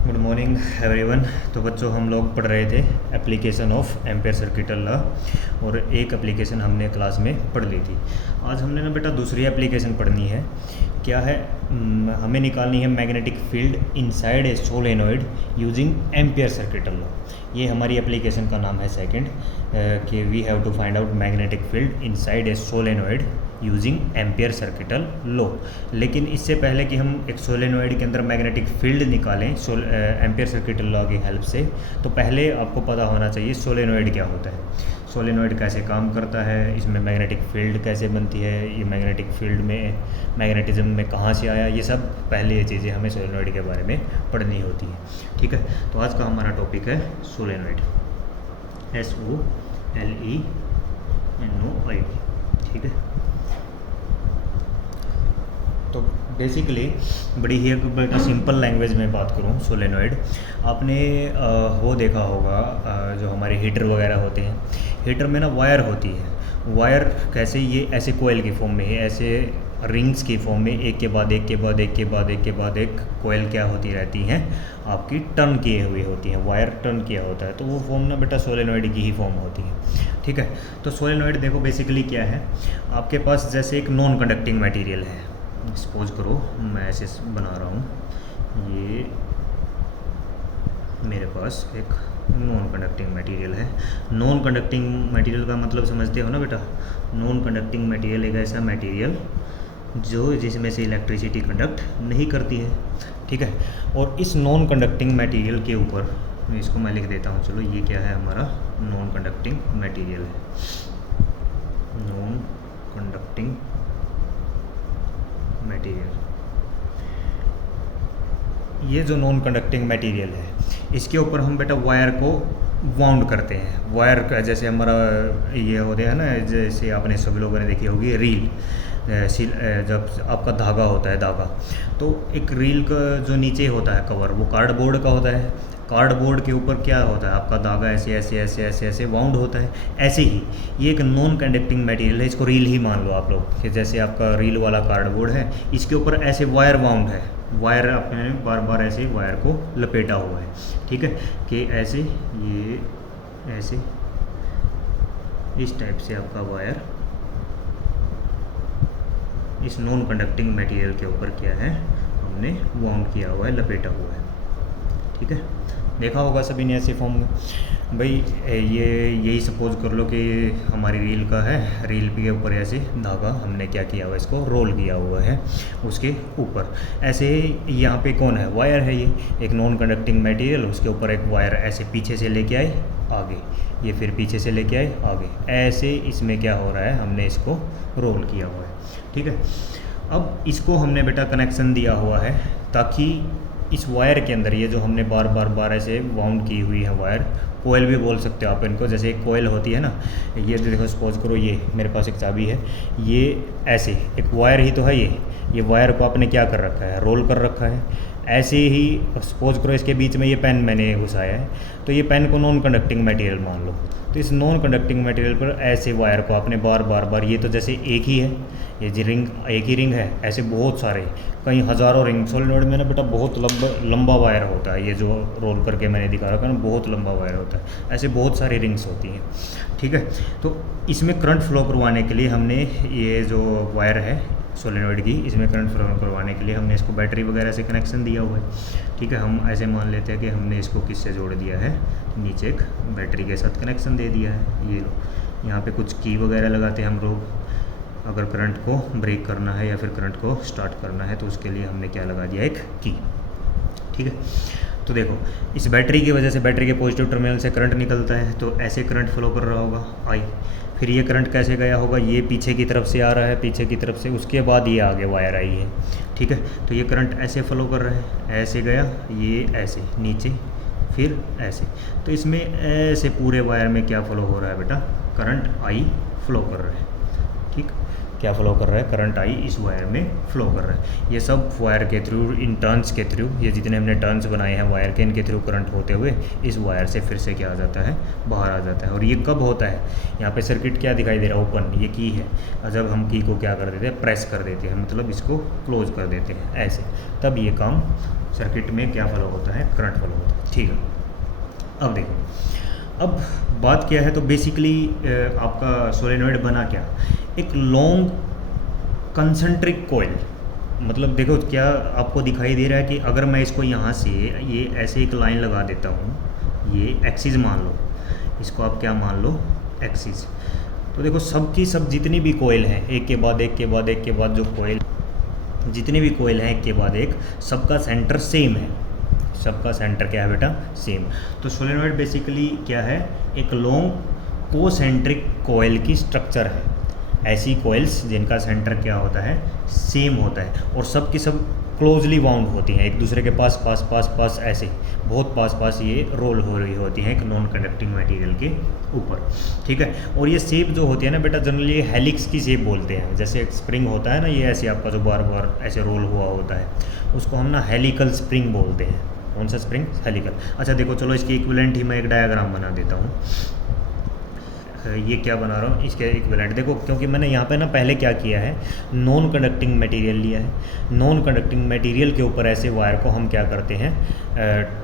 Good morning everyone. तो बच्चों, हम लोग पढ़ रहे थे application of ampere circuital law, और एक एप्लीकेशन हमने क्लास में पढ़ ली थी। आज हमने ना बेटा दूसरी एप्लीकेशन पढ़नी है। क्या है? हमें निकालनी है magnetic field inside a solenoid using Ampere circuital law. ये हमारी एप्लीकेशन का नाम है सेकंड, कि we have to find out magnetic field inside a solenoid using Ampere circuital law. लेकिन इससे पहले कि हम एक सोलेनॉइड के अंदर मैग्नेटिक फील्ड निकालें एम्पेयर सर्किटल लॉ की हेल्प से, तो पहले आपको पता होना चाहिए सोलेनॉइड क्या होता है, सोलेनॉइड कैसे काम करता है, इसमें मैग्नेटिक फील्ड कैसे बनती है, ये मैग्नेटिक फील्ड में मैग्नेटिज्म में कहाँ से आया, ये सब पहले ये चीज़ें हमें सोलेनॉइड के बारे में पढ़नी होती है। ठीक है, तो आज का हमारा टॉपिक है सोलेनॉइड, SOLENOID। ठीक है, तो बेसिकली बड़ी ही एक बेटा सिंपल लैंग्वेज में बात करूँ, सोलेनॉइड आपने वो देखा होगा, जो हमारे हीटर वगैरह होते हैं, हीटर में ना वायर होती है। वायर कैसे? ये ऐसे कोयल की फॉर्म में है, ऐसे रिंग्स की फॉर्म में, एक के बाद एक के बाद एक के बाद एक के बाद एक कोयल क्या होती रहती हैं, आपकी टर्न किए हुई होती हैं, वायर टर्न किया होता है, तो वो फॉर्म ना बेटा सोलेनॉइड की ही फॉर्म होती है। ठीक है, तो सोलेनॉइड देखो बेसिकली क्या है, आपके पास जैसे एक नॉन कंडक्टिंग मटेरियल है। सपोज करो मैं ऐसे बना रहा हूँ, ये मेरे पास एक नॉन कंडक्टिंग मटेरियल है। नॉन कंडक्टिंग मटेरियल का मतलब समझते हो ना बेटा? नॉन कंडक्टिंग मटेरियल एक ऐसा मटेरियल जो जिसमें से इलेक्ट्रिसिटी कंडक्ट नहीं करती है। ठीक है, और इस नॉन कंडक्टिंग मटेरियल के ऊपर इसको मैं लिख देता हूँ, चलो ये क्या है, हमारा नॉन कंडक्टिंग मटेरियल है, नॉन कंडक्टिंग मटेरियल। ये जो नॉन कंडक्टिंग मटेरियल है, इसके ऊपर हम बेटा वायर को वाउंड करते हैं। वायर का जैसे हमारा ये होते हैं ना, जैसे आपने सभी लोगों ने देखी होगी रील, जब आपका धागा होता है, धागा, तो एक रील का जो नीचे होता है कवर, वो कार्डबोर्ड का होता है। कार्डबोर्ड के ऊपर क्या होता है, आपका धागा ऐसे ऐसे ऐसे ऐसे ऐसे वाउंड होता है। ऐसे ही ये एक नॉन कंडक्टिंग मटेरियल है, इसको रील ही मान लो आप लोग, कि जैसे आपका रील वाला कार्डबोर्ड है, इसके ऊपर ऐसे वायर वाउंड है, वायर आपने बार बार ऐसे वायर को लपेटा हुआ है। ठीक है, कि ऐसे ये ऐसे इस टाइप से आपका वायर इस नॉन कंडक्टिंग मटेरियल के ऊपर क्या है, हमने वाउंड किया हुआ है, लपेटा हुआ है। ठीक है, देखा होगा सभी ने ऐसे फॉर्म में। भाई ये यही सपोज कर लो कि हमारी रील का है, रील के ऊपर ऐसे धागा हमने क्या किया हुआ है, इसको रोल किया हुआ है उसके ऊपर। ऐसे यहाँ पे कौन है, वायर है, ये एक नॉन कंडक्टिंग मटेरियल, उसके ऊपर एक वायर ऐसे पीछे से लेके आए आगे, ये फिर पीछे से लेके आए आगे, ऐसे इसमें क्या हो रहा है, हमने इसको रोल किया हुआ है। ठीक है, अब इसको हमने बेटा कनेक्शन दिया हुआ है, ताकि इस वायर के अंदर ये जो हमने बार बार बार ऐसे वाउंड की हुई है वायर, कोयल भी बोल सकते हो आप इनको, जैसे एक कोयल होती है ना, ये देखो सपोज करो ये मेरे पास एक चाबी है, ये ऐसे एक वायर ही तो है, ये वायर को आपने क्या कर रखा है, रोल कर रखा है। ऐसे ही सपोज करो इसके बीच में ये पेन मैंने घुसाया है, तो ये पेन को नॉन कंडक्टिंग मटेरियल मान लो, तो इस नॉन कंडक्टिंग मटेरियल पर ऐसे वायर को आपने बार बार बार, ये तो जैसे एक ही है, ये जो रिंग एक ही रिंग है, ऐसे बहुत सारे कई हज़ारों रिंग, सोलेनॉइड में ना बेटा बहुत लंबा वायर होता है, ये जो रोल करके मैंने दिखा रखा है ना, बहुत लंबा वायर होता है, ऐसे बहुत सारी रिंग्स होती हैं। ठीक है, तो इसमें करंट फ्लो करवाने के लिए हमने ये जो वायर है सोलेनॉइड की, इसमें करंट फ्लो करवाने के लिए हमने इसको बैटरी वगैरह से कनेक्शन दिया हुआ है। ठीक है, हम ऐसे मान लेते हैं कि हमने इसको किससे जोड़ दिया है, नीचे एक बैटरी के साथ कनेक्शन दे दिया है। ये लो, यहाँ पे कुछ की वगैरह लगाते हैं हम लोग, अगर करंट को ब्रेक करना है या फिर करंट को स्टार्ट करना है, तो उसके लिए हमने क्या लगा दिया, एक की। ठीक है, तो देखो इस बैटरी की वजह से, बैटरी के पॉजिटिव टर्मिनल से करंट निकलता है, तो ऐसे करंट फ्लो कर रहा होगा आई, फिर ये करंट कैसे गया होगा, ये पीछे की तरफ से आ रहा है, पीछे की तरफ से, उसके बाद ये आगे वायर आई है। ठीक है, तो ये करंट ऐसे फ्लो कर रहा है, ऐसे गया, ये ऐसे नीचे, फिर ऐसे, तो इसमें ऐसे पूरे वायर में क्या फ्लो हो रहा है बेटा, करंट आई फ्लो कर रहा है। ठीक, क्या फ़्लो कर रहा है, करंट आई इस वायर में फ़्लो कर रहा है। ये सब वायर के थ्रू, इन टर्न्स के थ्रू, ये जितने हमने टर्न्स बनाए हैं वायर के, इनके थ्रू करंट होते हुए इस वायर से फिर से क्या आ जाता है, बाहर आ जाता है। और ये कब होता है, यहाँ पे सर्किट क्या दिखाई दे रहा है, ओपन, ये की है। और जब हम की को क्या कर देते हैं, प्रेस कर देते हैं, मतलब इसको क्लोज कर देते हैं ऐसे, तब ये काम सर्किट में क्या फ़्लो होता है, करंट फ़्लो होता है। ठीक है, अब देखो, अब बात क्या है, तो बेसिकली आपका सोलेनॉइड बना क्या, एक लॉन्ग कंसेंट्रिक कॉइल। मतलब देखो क्या आपको दिखाई दे रहा है कि अगर मैं इसको यहाँ से ये ऐसे एक लाइन लगा देता हूँ, ये एक्सिस मान लो, इसको आप क्या मान लो, एक्सिस। तो देखो सब की सब जितनी भी कॉइल हैं, एक के बाद एक के बाद एक के बाद जो कॉइल, जितनी भी कॉइल हैं एक के बाद एक, सबका सेंटर सेम है, सबका सेंटर क्या है बेटा, सेम। तो सोलेनॉइड बेसिकली क्या है, एक लॉन्ग कोसेंट्रिक कॉइल की स्ट्रक्चर है। ऐसी कॉइल्स जिनका सेंटर क्या होता है, सेम होता है, और सब की सब क्लोजली बाउंड होती हैं एक दूसरे के पास, पास पास पास ऐसे बहुत पास पास ये रोल हो रही होती हैं एक नॉन कंडक्टिंग मटेरियल के ऊपर। ठीक है, और ये शेप जो होती है ना बेटा, जनरली ये हेलिक्स की शेप बोलते हैं। जैसे एक स्प्रिंग होता है ना, ये ऐसे आपका जो बार बार ऐसे रोल हुआ होता है, उसको हम ना हेलिकल स्प्रिंग बोलते हैं। कौन सा स्प्रिंग, हेलिकल। अच्छा देखो, चलो इसकी इक्विवेलेंट ही मैं एक डायग्राम बना देता हूँ। ये क्या बना रहा हूँ, इसके इक्विवेलेंट देखो, क्योंकि मैंने यहाँ पे ना पहले क्या किया है, नॉन कंडक्टिंग मटेरियल लिया है। नॉन कंडक्टिंग मटेरियल के ऊपर ऐसे वायर को हम क्या करते हैं,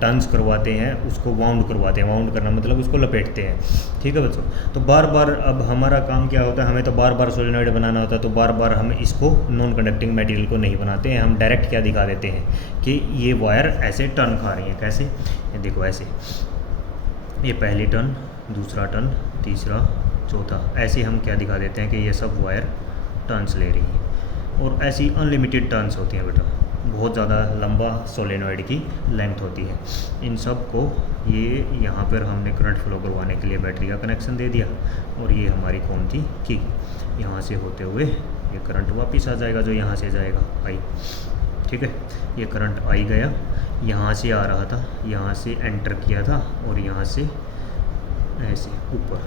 टर्न्स करवाते हैं, उसको वाउंड करवाते हैं। वाउंड करना मतलब उसको लपेटते हैं। ठीक है बच्चों, तो बार बार अब हमारा काम क्या होता है, हमें तो बार बार सोलेनॉइड बनाना होता है, तो बार बार हम इसको नॉन कंडक्टिंग मटेरियल को नहीं बनाते हैं, हम डायरेक्ट क्या दिखा देते हैं कि ये वायर ऐसे टर्न खा रही है। कैसे, ये देखो ऐसे, ये पहली टर्न, दूसरा टर्न, तीसरा, चौथा, ऐसे हम क्या दिखा देते हैं कि ये सब वायर टर्न्स ले रही हैं। और ऐसी अनलिमिटेड टर्न्स होती हैं बेटा, बहुत ज़्यादा लंबा सोलेनॉइड की लेंथ होती है। इन सब को ये यहाँ पर हमने करंट फ्लो करवाने के लिए बैटरी का कनेक्शन दे दिया, और ये हमारी कौन थी, की। यहाँ से होते हुए ये करंट वापस आ जाएगा, जो यहाँ से जाएगा आई। ठीक है, ये करंट आई गया, यहाँ से आ रहा था, यहाँ से एंटर किया था, और यहाँ से ऐसे ऊपर,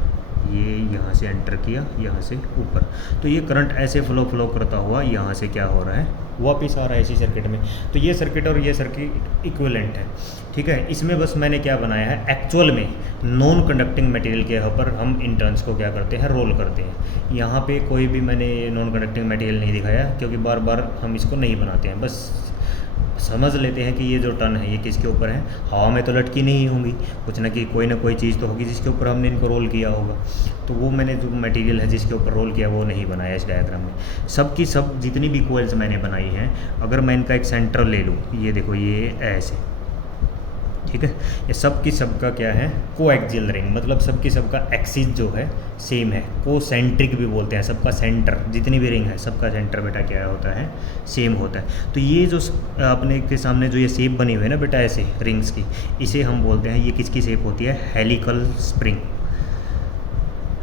ये यहाँ से एंटर किया, यहाँ से ऊपर। तो ये करंट ऐसे फ्लो करता हुआ यहाँ से क्या हो रहा है, वापस आ रहा है इसी सर्किट में। तो ये सर्किट और ये सर्किट इक्विवेलेंट है। ठीक है, इसमें बस मैंने क्या बनाया है, एक्चुअल में नॉन कंडक्टिंग मटेरियल के ऊपर हम इन टर्न्स को क्या करते हैं, रोल करते हैं। यहाँ पे कोई भी मैंने नॉन कंडक्टिंग मटेरियल नहीं दिखाया, क्योंकि बार बार हम इसको नहीं बनाते हैं। बस समझ लेते हैं कि ये जो टर्न है ये किसके ऊपर है, हवा में तो लटकी नहीं होंगी, कुछ ना कि कोई ना कोई चीज़ तो होगी जिसके ऊपर हमने इनको रोल किया होगा। तो वो मैंने जो मटेरियल है जिसके ऊपर रोल किया वो नहीं बनाया इस डायग्राम में। सब की सब जितनी भी कोयल्स मैंने बनाई हैं, अगर मैं इनका एक सेंटर ले लूँ, ये देखो ये ऐसे, ठीक है, ये सब की सब का क्या है, कोएक्सियल रिंग, मतलब सब की सब का एक्सिस जो है सेम है। कोसेंट्रिक भी बोलते हैं, सबका सेंटर, जितनी भी रिंग है सबका सेंटर बेटा क्या होता है, सेम होता है। तो ये जो अपने के सामने जो ये शेप बनी हुई है ना बेटा ऐसे रिंग्स की, इसे हम बोलते हैं, ये किसकी शेप होती है, हेलिकल स्प्रिंग।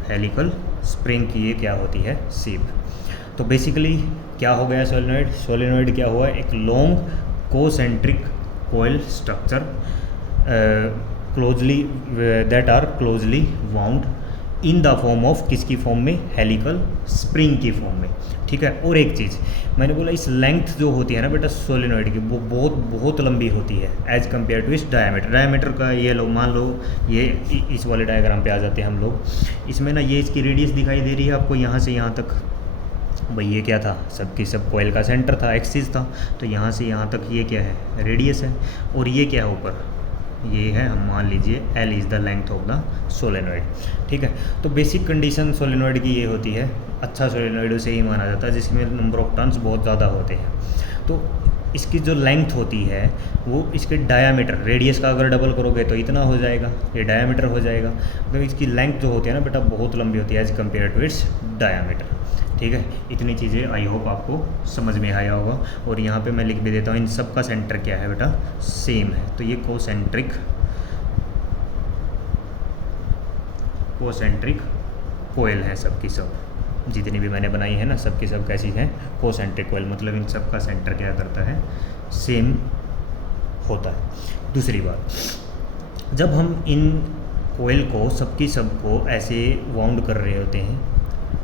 हेलिकल स्प्रिंग की ये क्या होती है, शेप। तो बेसिकली क्या हो गया सोलेनॉइड, सोलेनॉइड क्या हुआ, एक long concentric coil structure closely that are closely wound in the form of, किसकी फॉर्म में, हेलिकल स्प्रिंग की फॉर्म में। ठीक है, और एक चीज़ मैंने बोला, इस लेंथ जो होती है ना बेटा सोलेनॉइड की, वो बहुत लंबी होती है एज़ कम्पेयर टू इस डायमीटर। डायमीटर का ये लो, मान लो ये इस वाले डायग्राम पे आ जाते हैं हम लोग। इसमें ना ये इसकी रेडियस दिखाई दे रही है आपको, यहाँ से यहाँ तक। भाई ये क्या था, सबकी सब कोयल का सेंटर था, एक्सिस था। तो यहाँ से यहाँ तक ये क्या है, रेडियस है। और ये क्या है ऊपर, ये है, हम मान लीजिए L is the length of the solenoid. ठीक है, तो बेसिक कंडीशन सोलेनॉइड की ये होती है, अच्छा सोलेनॉइड उसे ही माना जाता है जिसमें नंबर ऑफ टर्न्स बहुत ज़्यादा होते हैं। तो इसकी जो लेंथ होती है वो इसके डायामीटर, रेडियस का अगर डबल करोगे तो इतना हो जाएगा, ये डायामीटर हो जाएगा। तो इसकी लेंथ जो होती है ना बेटा बहुत लंबी होती है as compare to its diameter. ठीक है, इतनी चीज़ें आई होप आपको समझ में आया होगा। और यहाँ पे मैं लिख भी देता हूँ, इन सब का सेंटर क्या है बेटा, सेम है। तो ये कोसेंट्रिक कोयल है सबकी सब, जितनी भी मैंने बनाई है ना सबकी सब कैसी हैं, कोसेंट्रिक कोयल, मतलब इन सब का सेंटर क्या करता है, सेम होता है। दूसरी बात, जब हम इन कोयल को सबकी सब को ऐसे वाउंड कर रहे होते हैं,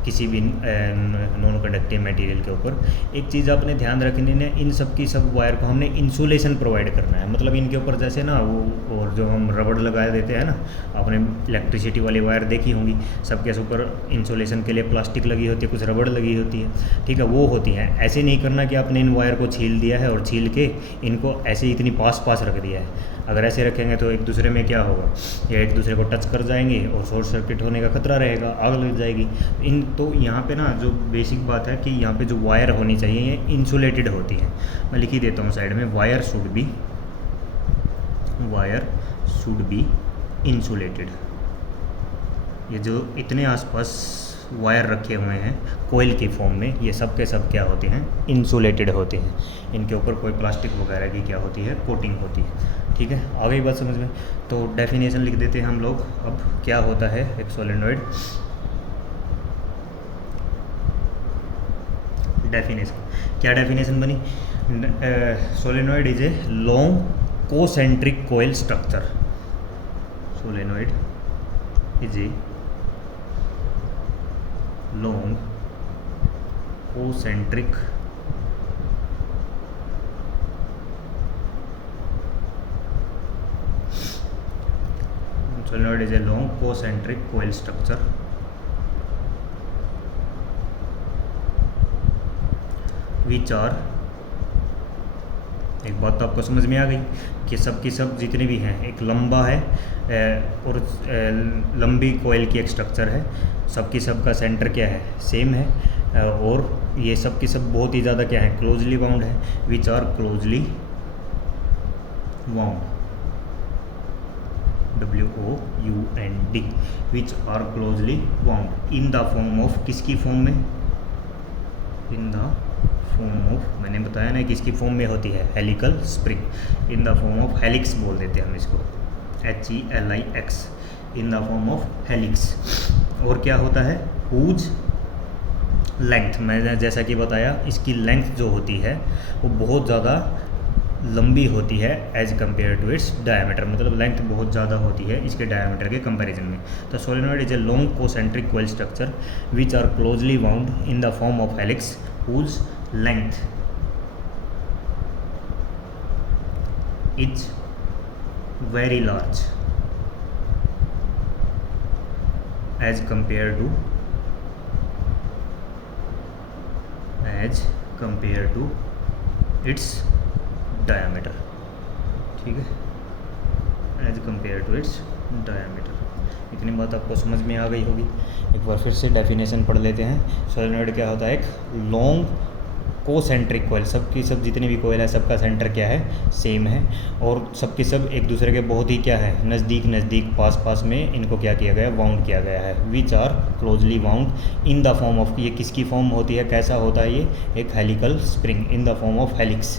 किसी भी नॉन कंडक्टिव मटेरियल के ऊपर। एक चीज़ आपने ध्यान रखनी है, इन सब की सब वायर को हमने इंसुलेशन प्रोवाइड करना है। मतलब इनके ऊपर जैसे ना वो और जो हम रबड़ लगा देते हैं ना, आपने इलेक्ट्रिसिटी वाली वायर देखी होंगी, सबके ऊपर इंसुलेशन के लिए प्लास्टिक लगी होती है, कुछ रबड़ लगी होती है, ठीक है, वो होती है। ऐसे नहीं करना कि आपने इन वायर को छील दिया है और छील के इनको ऐसे इतनी पास रख दिया है। अगर ऐसे रखेंगे तो एक दूसरे में क्या होगा, या एक दूसरे को टच कर जाएंगे और शॉर्ट सर्किट होने का खतरा रहेगा, आग लग जाएगी। तो यहाँ पे ना जो बेसिक बात है कि यहाँ पे जो वायर होनी चाहिए ये इंसुलेटेड होती है। मैं लिख ही देता हूँ साइड में, वायर शुड बी इंसुलेटेड। ये जो इतने आसपास वायर रखे हुए हैं कोयल की फॉर्म में, ये सब के सब क्या होते हैं, इंसुलेटेड होते हैं। इनके ऊपर कोई प्लास्टिक वगैरह की क्या होती है, कोटिंग होती है। ठीक है, आ गई बात समझ में। तो डेफिनेशन लिख देते हैं हम लोग। अब क्या होता है एक सोलेनॉइड, डेफिनेशन क्या डेफिनेशन बनी, solenoid is a long concentric coil structure. Solenoid is a long concentric solenoid is a long concentric coil structure which are, एक बात तो आपको समझ में आ गई कि सब की सब जितने भी हैं, एक लंबा है और लंबी कोयल की एक स्ट्रक्चर है, सब की सब का सेंटर क्या है, सेम है, और ये सब की सब बहुत ही ज़्यादा क्या है, क्लोजली बाउंड है। Which are closely bound, WOUND, which are closely bound in the form of, किसकी फॉर्म में, इन द फॉर्म ऑफ, मैंने बताया ना किसकी फॉर्म में होती है, helical spring. In the form of helix बोल देते हैं हम इसको, HELIX, in the form of helix. और क्या होता है, हुज लेंथ, मैंने जैसा कि बताया इसकी लेंथ जो होती है वो बहुत ज़्यादा लंबी होती है as compare to its diameter, मतलब लेंथ बहुत ज़्यादा होती है इसके डायमीटर के कंपैरिजन में। तो solenoid is a long concentric coil structure which are closely bound in the form of helix whose length is very large as compared to its diameter। ठीक है, as compared to its diameter। इतनी बात आपको समझ में आ गई होगी। एक बार फिर से डेफिनेशन पढ़ लेते हैं। सोलेनॉइड क्या होता है, एक लॉन्ग कोसेंट्रिक कोयल, सबकी सब जितनी भी कोयल है सबका सेंटर क्या है, सेम है, और सबके सब एक दूसरे के बहुत ही क्या है, नज़दीक पास में इनको क्या किया गया, बाउंड किया गया है। Which are closely bound in the form of, ये किसकी फॉर्म होती है, कैसा होता है ये, एक helical spring in the form of helix,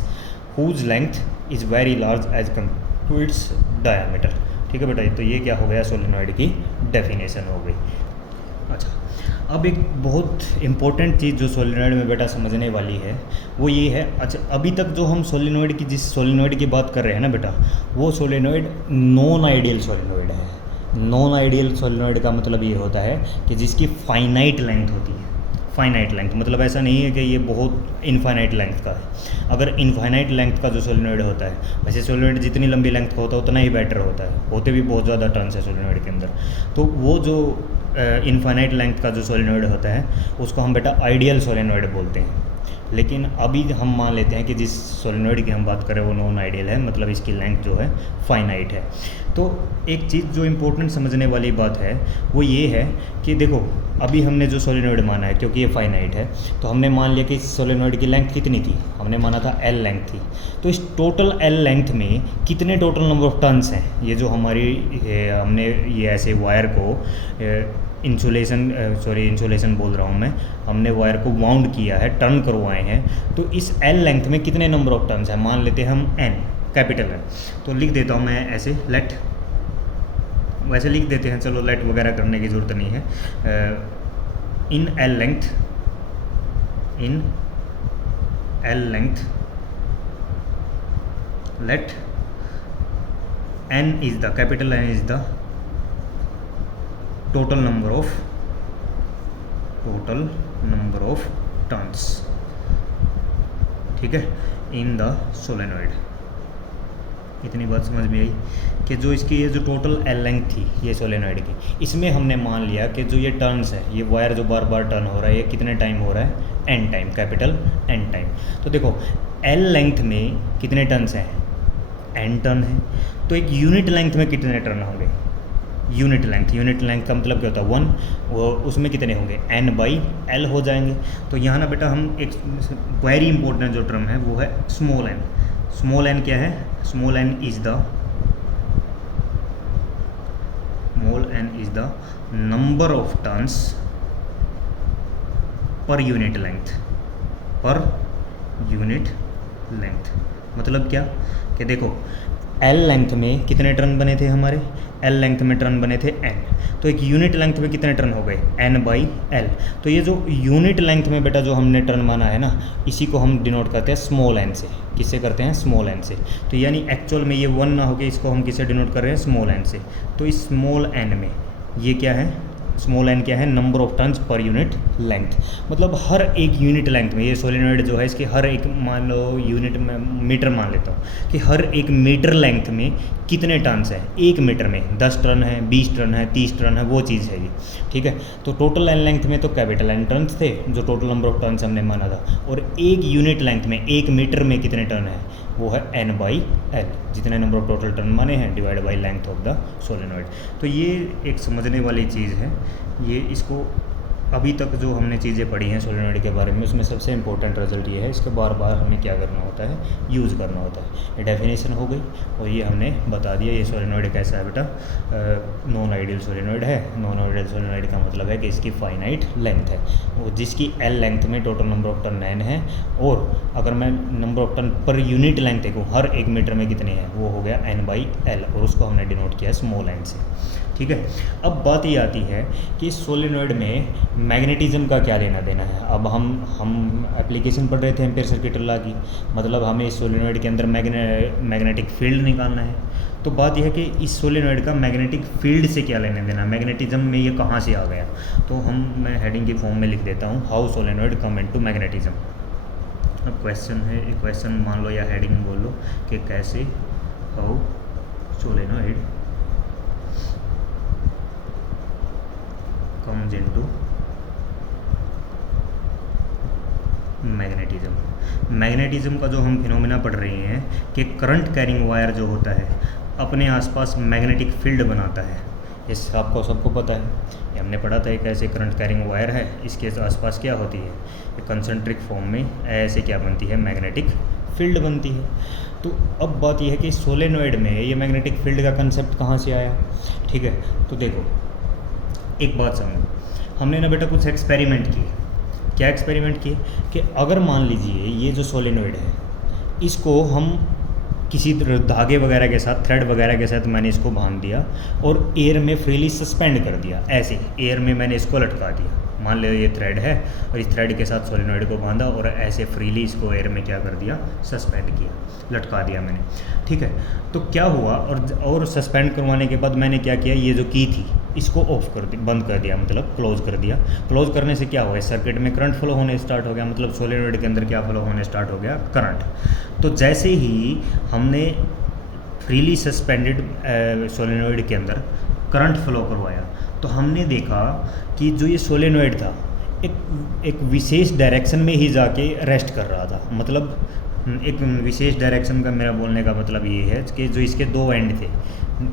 whose length is very large as compare to its diameter. ठीक है बेटा, तो ये क्या हो गया, सोलेनॉइड की डेफिनेशन हो गई। अच्छा, अब एक बहुत इम्पोर्टेंट चीज़ जो सोलेनॉइड में बेटा समझने वाली है वो ये है, अच्छा अभी तक जो हम सोलेनॉइड की, जिस सोलेनॉइड की बात कर रहे हैं ना बेटा, वो सोलेनॉइड नॉन आइडियल सोलेनॉइड है। नॉन आइडियल सोलेनॉइड का मतलब ये होता है कि जिसकी फाइनाइट लेंथ होती है। फाइनाइट लेंथ मतलब ऐसा नहीं है कि ये बहुत इनफाइनाइट लेंथ का है। अगर इनफाइनाइट लेंथ का जो सोलेनॉइड होता है, वैसे सोलेनॉइड जितनी लंबी लेंथ का होता है उतना ही बेटर होता है, होते भी बहुत ज़्यादा टर्न्स है सोलेनॉइड के अंदर। तो वो जो इनफाइनाइट लेंथ का जो सोलेनॉइड होता है उसको हम बेटा आइडियल सोलेनॉइड बोलते हैं। लेकिन अभी हम मान लेते हैं कि जिस सोलेनॉइड की हम बात करें वो नॉन आइडियल है, मतलब इसकी लेंथ जो है फाइनाइट है। तो एक चीज़ जो इम्पोर्टेंट समझने वाली बात है वो ये है कि देखो अभी हमने जो सोलेनॉइड माना है, क्योंकि ये फाइनाइट है तो हमने मान लिया कि इस सोलेनॉइड की लेंथ कितनी थी, हमने माना था L लेंथ थी। तो इस टोटल L लेंथ में कितने टोटल नंबर ऑफ टर्न्स हैं, ये जो हमारी हमने ये ऐसे वायर को इंसुलेशन बोल रहा हूँ मैं, हमने वायर को वाउंड किया है, टर्न करवाए हैं, तो इस L लेंथ में कितने नंबर ऑफ टर्न्स हैं, मान लेते हैं हम N, कैपिटल N। तो लिख देता हूँ मैं ऐसे, लेट, वैसे लिख देते हैं, चलो लेट वगैरह करने की ज़रूरत नहीं है। In L length let N is the, capital N is the total number of total number of turns, ठीक है, इन द सोलेनॉइड। इतनी बात समझ में आई कि जो इसकी ये जो टोटल एल लेंथ थी ये सोलेनॉइड की, इसमें हमने मान लिया कि जो ये टर्न्स है, ये वायर जो बार बार टर्न हो रहा है, ये कितने टाइम हो रहा है, N time, capital N time. तो देखो एल लेंथ में कितने टर्न्स हैं, एन टर्न है, तो एक यूनिट लेंथ में कितने टर्न होंगे, यूनिट लेंथ का मतलब क्या होता है 1, वो उसमें कितने होंगे, एन बाई एल हो जाएंगे। तो यहाँ ना बेटा हम एक वेरी इंपॉर्टेंट जो टर्म है वो है स्मॉल एन। स्मॉल एन क्या है, small N is the number of turns per unit length. मतलब क्या कि देखो एल लेंथ में कितने टर्न बने थे हमारे, एल लेंथ में टर्न बने थे एन, तो एक यूनिट लेंथ में कितने टर्न हो गए, एन बाई एल। तो ये जो यूनिट लेंथ में बेटा जो हमने टर्न माना है ना, इसी को हम डिनोट करते हैं स्मॉल एन से। किससे करते हैं, स्मॉल एन से। तो यानी एक्चुअल में ये 1 ना होके इसको हम किससे डिनोट कर रहे हैं, स्मॉल एन से। तो इस स्मॉल एन में ये क्या है, स्मॉल एन क्या है, number of turns per unit length. मतलब हर एक यूनिट लेंथ में ये सोलेनॉइड जो है, इसके हर एक, मान लो यूनिट में मीटर मान लेता हूँ कि हर एक मीटर लेंथ में कितने टर्न्स हैं, एक मीटर में 10 टर्न है, 20 टर्न है, 30 टर्न है, वो चीज़ है ये, ठीक है। तो टोटल एन लेंथ में तो कैपिटल एन टर्न्स थे, जो टोटल नंबर ऑफ टर्न्स हमने माना था, और एक यूनिट लेंथ में, एक मीटर में कितने टर्न है, वो है एन बाई एल, जितने नंबर ऑफ टोटल टर्न माने हैं divide by length of the solenoid. तो ये एक समझने वाली चीज़ है। ये इसको अभी तक जो हमने चीज़ें पढ़ी हैं सोलेनॉइड के बारे में, उसमें सबसे इंपॉर्टेंट रिजल्ट ये है, इसके बार बार हमें क्या करना होता है, यूज़ करना होता है। ये डेफिनेशन हो गई और ये हमने बता दिया ये सोलेनॉइड कैसा है बेटा, नॉन आइडियल सोलेनॉइड है। नॉन आइडियल सोलेनॉइड का मतलब है कि इसकी फाइनाइट लेंथ है, और जिसकी एल लेंथ में टोटल नंबर ऑफ टर्न 9 है, और अगर मैं नंबर ऑफ टर्न पर यूनिट लेंथ देखूँ हर एक मीटर में कितने हैं, वो हो गया एन बाई एल, और उसको हमने डिनोट किया स्मॉल एन से, ठीक है। अब बात ये आती है कि सोलेनॉइड में मैग्नेटिज्म का क्या लेना देना है। अब हम एप्लीकेशन पढ़ रहे थे एम्पीयर सर्किट लॉ की, मतलब हमें इस सोलेनॉइड के अंदर मैग्नेटिक फील्ड निकालना है। तो बात यह है कि इस सोलेनॉइड का मैग्नेटिक फील्ड से क्या लेना देना, मैग्नेटिज्म में ये कहाँ से आ गया। तो मैं हेडिंग की फॉर्म में लिख देता हूँ, how solenoid come into magnetism. अब क्वेश्चन है, एक क्वेश्चन मान लो या हेडिंग बोलो कि कैसे, how solenoid comes into magnetism का जो हम फिनोमेना पढ़ रहे हैं कि करंट कैरिंग वायर जो होता है अपने आसपास मैग्नेटिक फील्ड बनाता है। ये आपको सबको पता है, ये हमने पढ़ा था। एक ऐसे करंट कैरिंग वायर है, इसके आसपास क्या होती है, एक कंसंट्रिक फॉर्म में ऐसे क्या बनती है, मैग्नेटिक फील्ड बनती है। तो अब बात यह है कि सोलेनॉइड में ये मैग्नेटिक फील्ड का कंसेप्ट कहाँ से आया, ठीक है। तो देखो एक बात समझो, हमने ना बेटा कुछ एक्सपेरिमेंट किए। क्या एक्सपेरिमेंट किए कि अगर मान लीजिए ये जो सोलेनॉइड है, इसको हम किसी धागे वगैरह के साथ, थ्रेड वगैरह के साथ मैंने इसको बांध दिया और एयर में फ्रीली सस्पेंड कर दिया। ऐसे एयर में मैंने इसको लटका दिया। मान लो ये थ्रेड है और इस थ्रेड के साथ सोलेनॉइड को बांधा और ऐसे फ्रीली इसको एयर में क्या कर दिया, सस्पेंड किया, लटका दिया मैंने, ठीक है। तो क्या हुआ, और सस्पेंड करवाने के बाद मैंने क्या किया, ये जो की थी इसको ऑफ कर दी, बंद कर दिया, मतलब क्लोज कर दिया। क्लोज करने से क्या हुआ, सर्किट में करंट फ्लो होने स्टार्ट हो गया, मतलब सोलेनॉइड के अंदर क्या फ्लो होने स्टार्ट हो गया, करंट। तो जैसे ही हमने फ्रीली सस्पेंडेड सोलेनॉइड के अंदर करंट फ्लो करवाया, तो हमने देखा कि जो ये सोलेनॉइड था एक विशेष डायरेक्शन में ही जाके रेस्ट कर रहा था। मतलब एक विशेष डायरेक्शन का मेरा बोलने का मतलब ये है कि जो इसके दो एंड थे,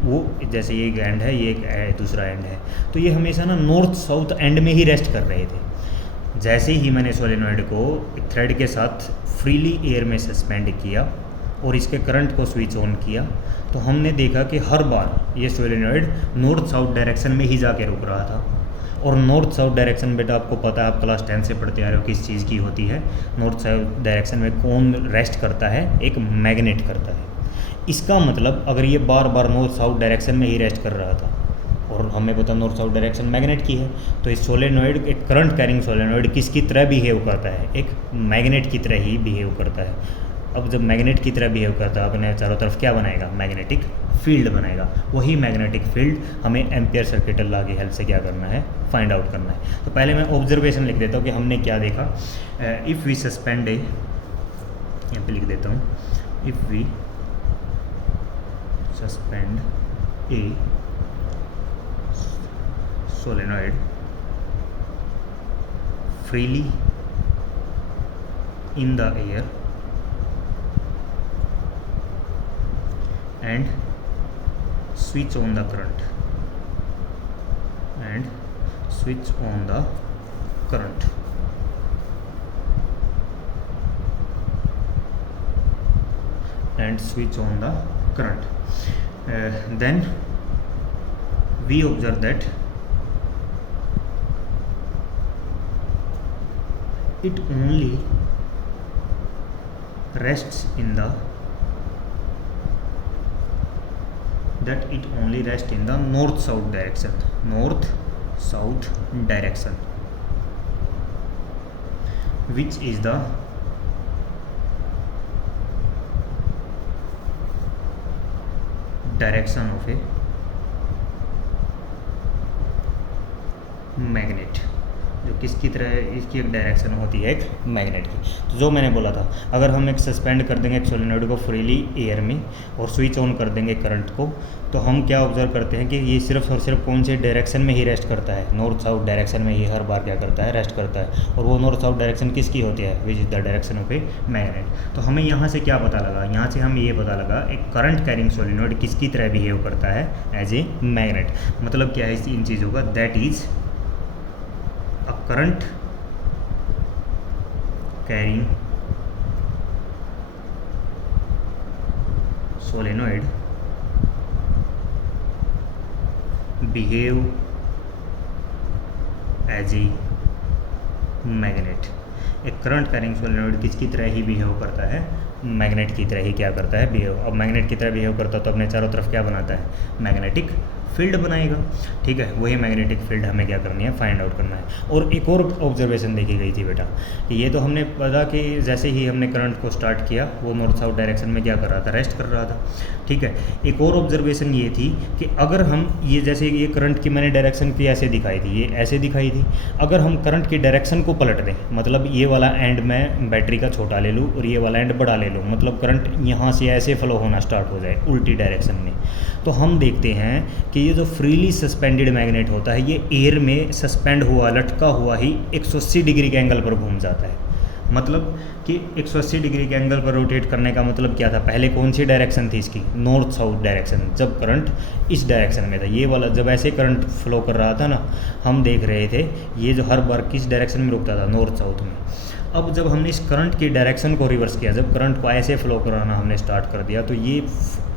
वो जैसे ये एक एंड है, ये एक दूसरा एंड है, तो ये हमेशा ना नॉर्थ साउथ एंड में ही रेस्ट कर रहे थे। जैसे ही मैंने सोलेनॉइड को एक थ्रेड के साथ फ्रीली एयर में सस्पेंड किया और इसके करंट को स्विच ऑन किया, तो हमने देखा कि हर बार ये सोलेनॉइड नॉर्थ साउथ डायरेक्शन में ही जाके रुक रहा था। और नॉर्थ साउथ डायरेक्शन बेटा आपको पता है, आप क्लास 10 से पढ़ते आ रहे हो किस चीज़ की होती है। नॉर्थ साउथ डायरेक्शन में कौन रेस्ट करता है, एक मैग्नेट करता है। इसका मतलब अगर ये बार बार नॉर्थ साउथ डायरेक्शन में ही रेस्ट कर रहा था और हमें पता नॉर्थ साउथ डायरेक्शन मैग्नेट की है, तो इस सोलेनॉइड, एक करंट कैरिंग सोलेनॉइड किसकी तरह बिहेव करता है, एक मैग्नेट की तरह ही बिहेव करता है। अब जब मैग्नेट की तरह बिहेव करता है अपने चारों तरफ क्या बनाएगा, मैग्नेटिक फील्ड बनाएगा। वही मैग्नेटिक फील्ड हमें एम्पियर सर्किटल लॉ की हेल्प से क्या करना है, फाइंड आउट करना है। तो पहले मैं ऑब्जर्वेशन लिख देता हूँ कि हमने क्या देखा। इफ़ वी सस्पेंड ए, यहाँ पे लिख देता हूँ, if we suspend a solenoid freely in the air and switch on the current and switch on the current and switch on the current, then we observe that it only rests in the north south direction, which is the direction of a magnet, जो किसकी तरह है, इसकी एक direction होती है एक magnet की। तो जो मैंने बोला था, अगर हम एक सस्पेंड कर देंगे एक सोलेनॉइड को फ्रीली एयर में और स्विच ऑन कर देंगे करंट को, तो हम क्या ऑब्जर्व करते हैं कि ये सिर्फ और सिर्फ कौन से डायरेक्शन में ही रेस्ट करता है, नॉर्थ साउथ डायरेक्शन में ही हर बार क्या करता है, रेस्ट करता है। और वो नॉर्थ साउथ डायरेक्शन किसकी होती है, which is the direction of a magnet. तो हमें यहाँ से क्या पता लगा, यहाँ से हमें ये पता लगा एक करंट कैरिंग सोलेनॉइड किसकी तरह बिहेव करता है, एज ए मैग्नेट। मतलब क्या है इन चीज़ों का, that is a current carrying solenoid behave as a magnet। एक करंट कैरिंग सोलेनॉइड किसकी तरह ही बिहेव करता है, मैग्नेट की तरह ही क्या करता है, बिहेव। अब मैग्नेट की तरह बिहेव करता है तो अपने चारों तरफ क्या बनाता है, मैग्नेटिक फील्ड बनाएगा। ठीक है, वही मैग्नेटिक फील्ड हमें क्या करनी है, फाइंड आउट करना है। और एक और ऑब्जर्वेशन देखी गई थी बेटा, कि ये तो हमने पता कि जैसे ही हमने करंट को स्टार्ट किया वो नॉर्थ साउथ डायरेक्शन में क्या कर रहा था, रेस्ट कर रहा था। ठीक है, एक और ऑब्जर्वेशन ये थी कि अगर हम ये जैसे ये करंट की मैंने डायरेक्शन की ऐसे दिखाई थी, ये ऐसे दिखाई थी, अगर हम करंट की डायरेक्शन को पलट दें, मतलब ये वाला एंड मैं बैटरी का छोटा ले लूँ और ये वाला एंड बड़ा ले लूँ, मतलब करंट यहाँ से ऐसे फ्लो होना स्टार्ट हो जाए उल्टी डायरेक्शन में, तो हम देखते हैं कि ये जो फ्रीली सस्पेंडेड मैग्नेट होता है ये एयर में सस्पेंड हुआ, लटका हुआ ही 180 डिग्री के एंगल पर घूम जाता है। मतलब कि 180 डिग्री के एंगल पर रोटेट करने का मतलब क्या था, पहले कौन सी डायरेक्शन थी इसकी, नॉर्थ साउथ डायरेक्शन, जब करंट इस डायरेक्शन में था। ये वाला जब ऐसे करंट फ्लो कर रहा था ना, हम देख रहे थे ये जो हर बार किस डायरेक्शन में रुकता था, नॉर्थ साउथ में। अब जब हमने इस करंट की डायरेक्शन को रिवर्स किया, जब करंट को ऐसे फ्लो कराना हमने स्टार्ट कर दिया, तो ये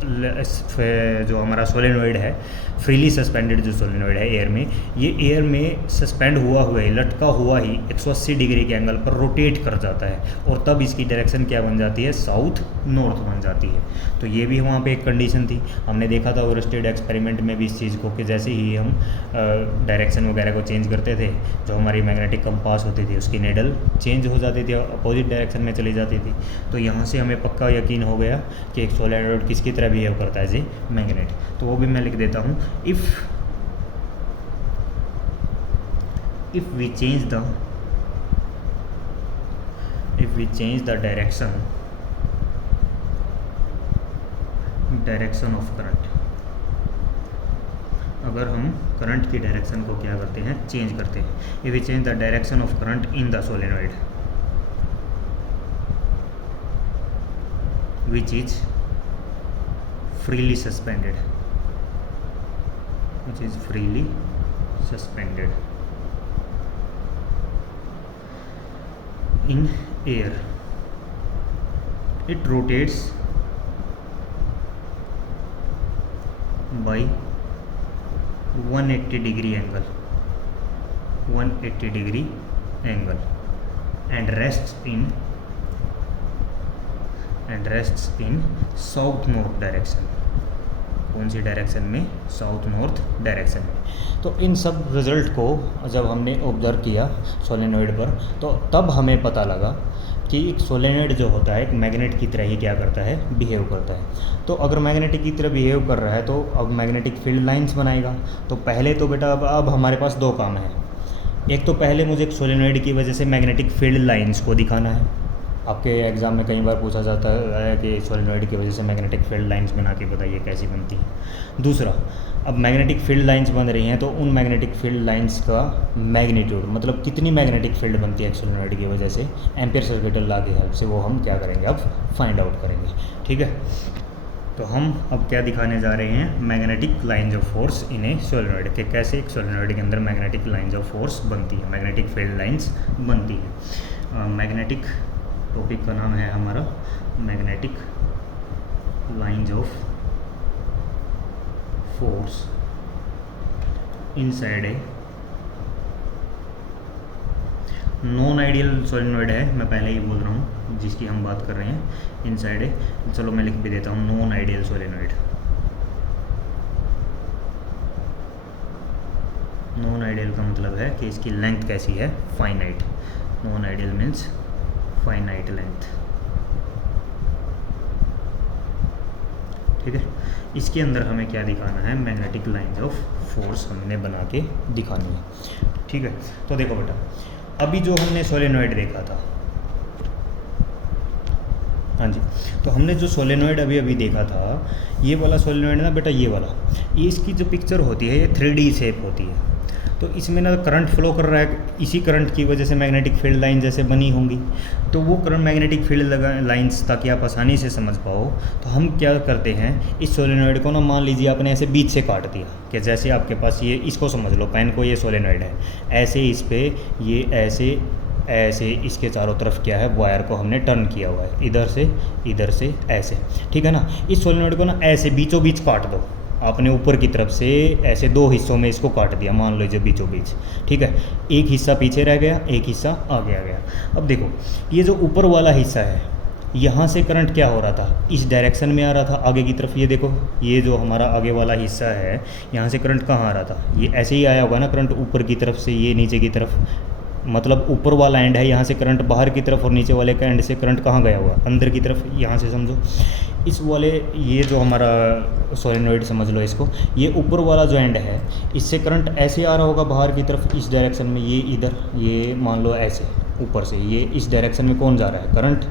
जो हमारा सोलेनॉइड है, फ्रीली सस्पेंडेड जो सोलेनॉइड है एयर में, ये एयर में सस्पेंड हुआ ही, लटका हुआ ही 180 डिग्री के एंगल पर रोटेट कर जाता है, और तब इसकी डायरेक्शन क्या बन जाती है, साउथ नॉर्थ बन जाती है। तो ये भी वहाँ पे एक कंडीशन थी, हमने देखा था ओवरस्टेड एक्सपेरिमेंट में भी इस चीज़ को, कि जैसे ही हम डायरेक्शन वगैरह को चेंज करते थे, जो हमारी मैग्नेटिक कंपास होती थी उसकी नेडल चेंज हो जाती थी, अपोजिट डायरेक्शन में चली जाती थी। तो यहाँ से हमें पक्का यकीन हो गया कि एक सोलेनॉइड किसकी तरह बिहेव करता है, जी मैग्नेट। तो वो भी मैं लिख देता हूँ, if we change the direction of current, अगर हम करंट की डायरेक्शन को क्या करते हैं, चेंज करते हैं, if we change the direction of current in the solenoid which is freely suspended, in air, it rotates by 180 degree angle and rests in south north direction. कौन सी डायरेक्शन में, south north direction में। तो इन सब result को जब हमने observe किया solenoid पर, तो तब हमें पता लगा कि एक सोलेनॉइड जो होता है एक मैग्नेट की तरह ही क्या करता है, बिहेव करता है। तो अगर मैग्नेटिक की तरह बिहेव कर रहा है तो अब मैग्नेटिक फील्ड लाइंस बनाएगा। तो पहले तो बेटा अब हमारे पास दो काम है। एक तो पहले मुझे एक सोलेनॉइड की वजह से मैग्नेटिक फील्ड लाइंस को दिखाना है। आपके एग्ज़ाम में कई बार पूछा जाता है कि सोलेनॉइड की वजह से मैग्नेटिक फील्ड लाइंस बना के बताइए कैसी बनती है। दूसरा, अब मैग्नेटिक फील्ड लाइंस बन रही हैं तो उन मैग्नेटिक फील्ड लाइंस का मैग्नीट्यूड, मतलब कितनी मैग्नेटिक फील्ड बनती है सोलेनॉइड की वजह से, एम्पियर सर्किट लॉ की हेल्प से वो हम क्या करेंगे, अब फाइंड आउट करेंगे। ठीक है, तो हम अब क्या दिखाने जा रहे हैं, magnetic lines of force in A solenoid, के कैसे एक सोलेनॉइड के अंदर मैग्नेटिक लाइंस ऑफ फोर्स बनती है, मैग्नेटिक फील्ड लाइंस बनती है। मैग्नेटिक टॉपिक का नाम है हमारा magnetic lines of force inside a non ideal solenoid है, मैं पहले ही बोल रहा हूँ जिसकी हम बात कर रहे हैं, इनसाइड ए, चलो मैं लिख भी देता हूँ, non ideal solenoid. Non ideal का मतलब है कि इसकी लेंथ कैसी है, finite. Non ideal means finite length. ठीक है, इसके अंदर हमें क्या दिखाना है, मैग्नेटिक लाइंस ऑफ फोर्स हमने बना के दिखानी है। ठीक है, तो देखो बेटा, अभी जो हमने सोलेनॉइड देखा था, हाँ जी, तो हमने जो सोलेनॉइड अभी अभी देखा था, ये वाला सोलेनॉइड ना बेटा, ये वाला, ये इसकी जो पिक्चर होती है ये 3D शेप होती है। तो इसमें ना करंट फ्लो कर रहा है, इसी करंट की वजह से मैग्नेटिक फील्ड लाइन जैसे बनी होंगी। तो वो करंट मैग्नेटिक फील्ड लाइंस, ताकि आप आसानी से समझ पाओ, तो हम क्या करते हैं, इस सोलेनॉइड को ना मान लीजिए आपने ऐसे बीच से काट दिया, कि जैसे आपके पास ये, इसको समझ लो पेन को, ये सोलेनॉइड है, ऐसे इस पर ये ऐसे ऐसे इसके चारों तरफ क्या है, वायर को हमने टर्न किया हुआ है, इधर से ऐसे। ठीक है ना, इस सोलेनॉइड को ना ऐसे बीचों बीच काट दो, आपने ऊपर की तरफ से ऐसे दो हिस्सों में इसको काट दिया, मान लीजिए बीचों बीच। ठीक है, एक हिस्सा पीछे रह गया, एक हिस्सा आगे आ गया। अब देखो, ये जो ऊपर वाला हिस्सा है, यहाँ से करंट क्या हो रहा था, इस डायरेक्शन में आ रहा था आगे की तरफ। ये देखो, ये जो हमारा आगे वाला हिस्सा है, यहाँ से करंट कहाँ आ रहा था, ये ऐसे ही आया होगा ना करंट, ऊपर की तरफ से ये नीचे की तरफ, मतलब ऊपर वाला एंड है, यहाँ से करंट बाहर की तरफ, और नीचे वाले का एंड से करंट कहाँ गया हुआ, अंदर की तरफ। यहाँ से समझो, इस वाले, ये जो हमारा सोलेनॉइड समझ लो इसको, ये ऊपर वाला जो एंड है, इससे करंट ऐसे आ रहा होगा बाहर की तरफ, इस डायरेक्शन में, ये इधर, ये मान लो ऐसे ऊपर से, ये इस डायरेक्शन में कौन जा रहा है, करंट।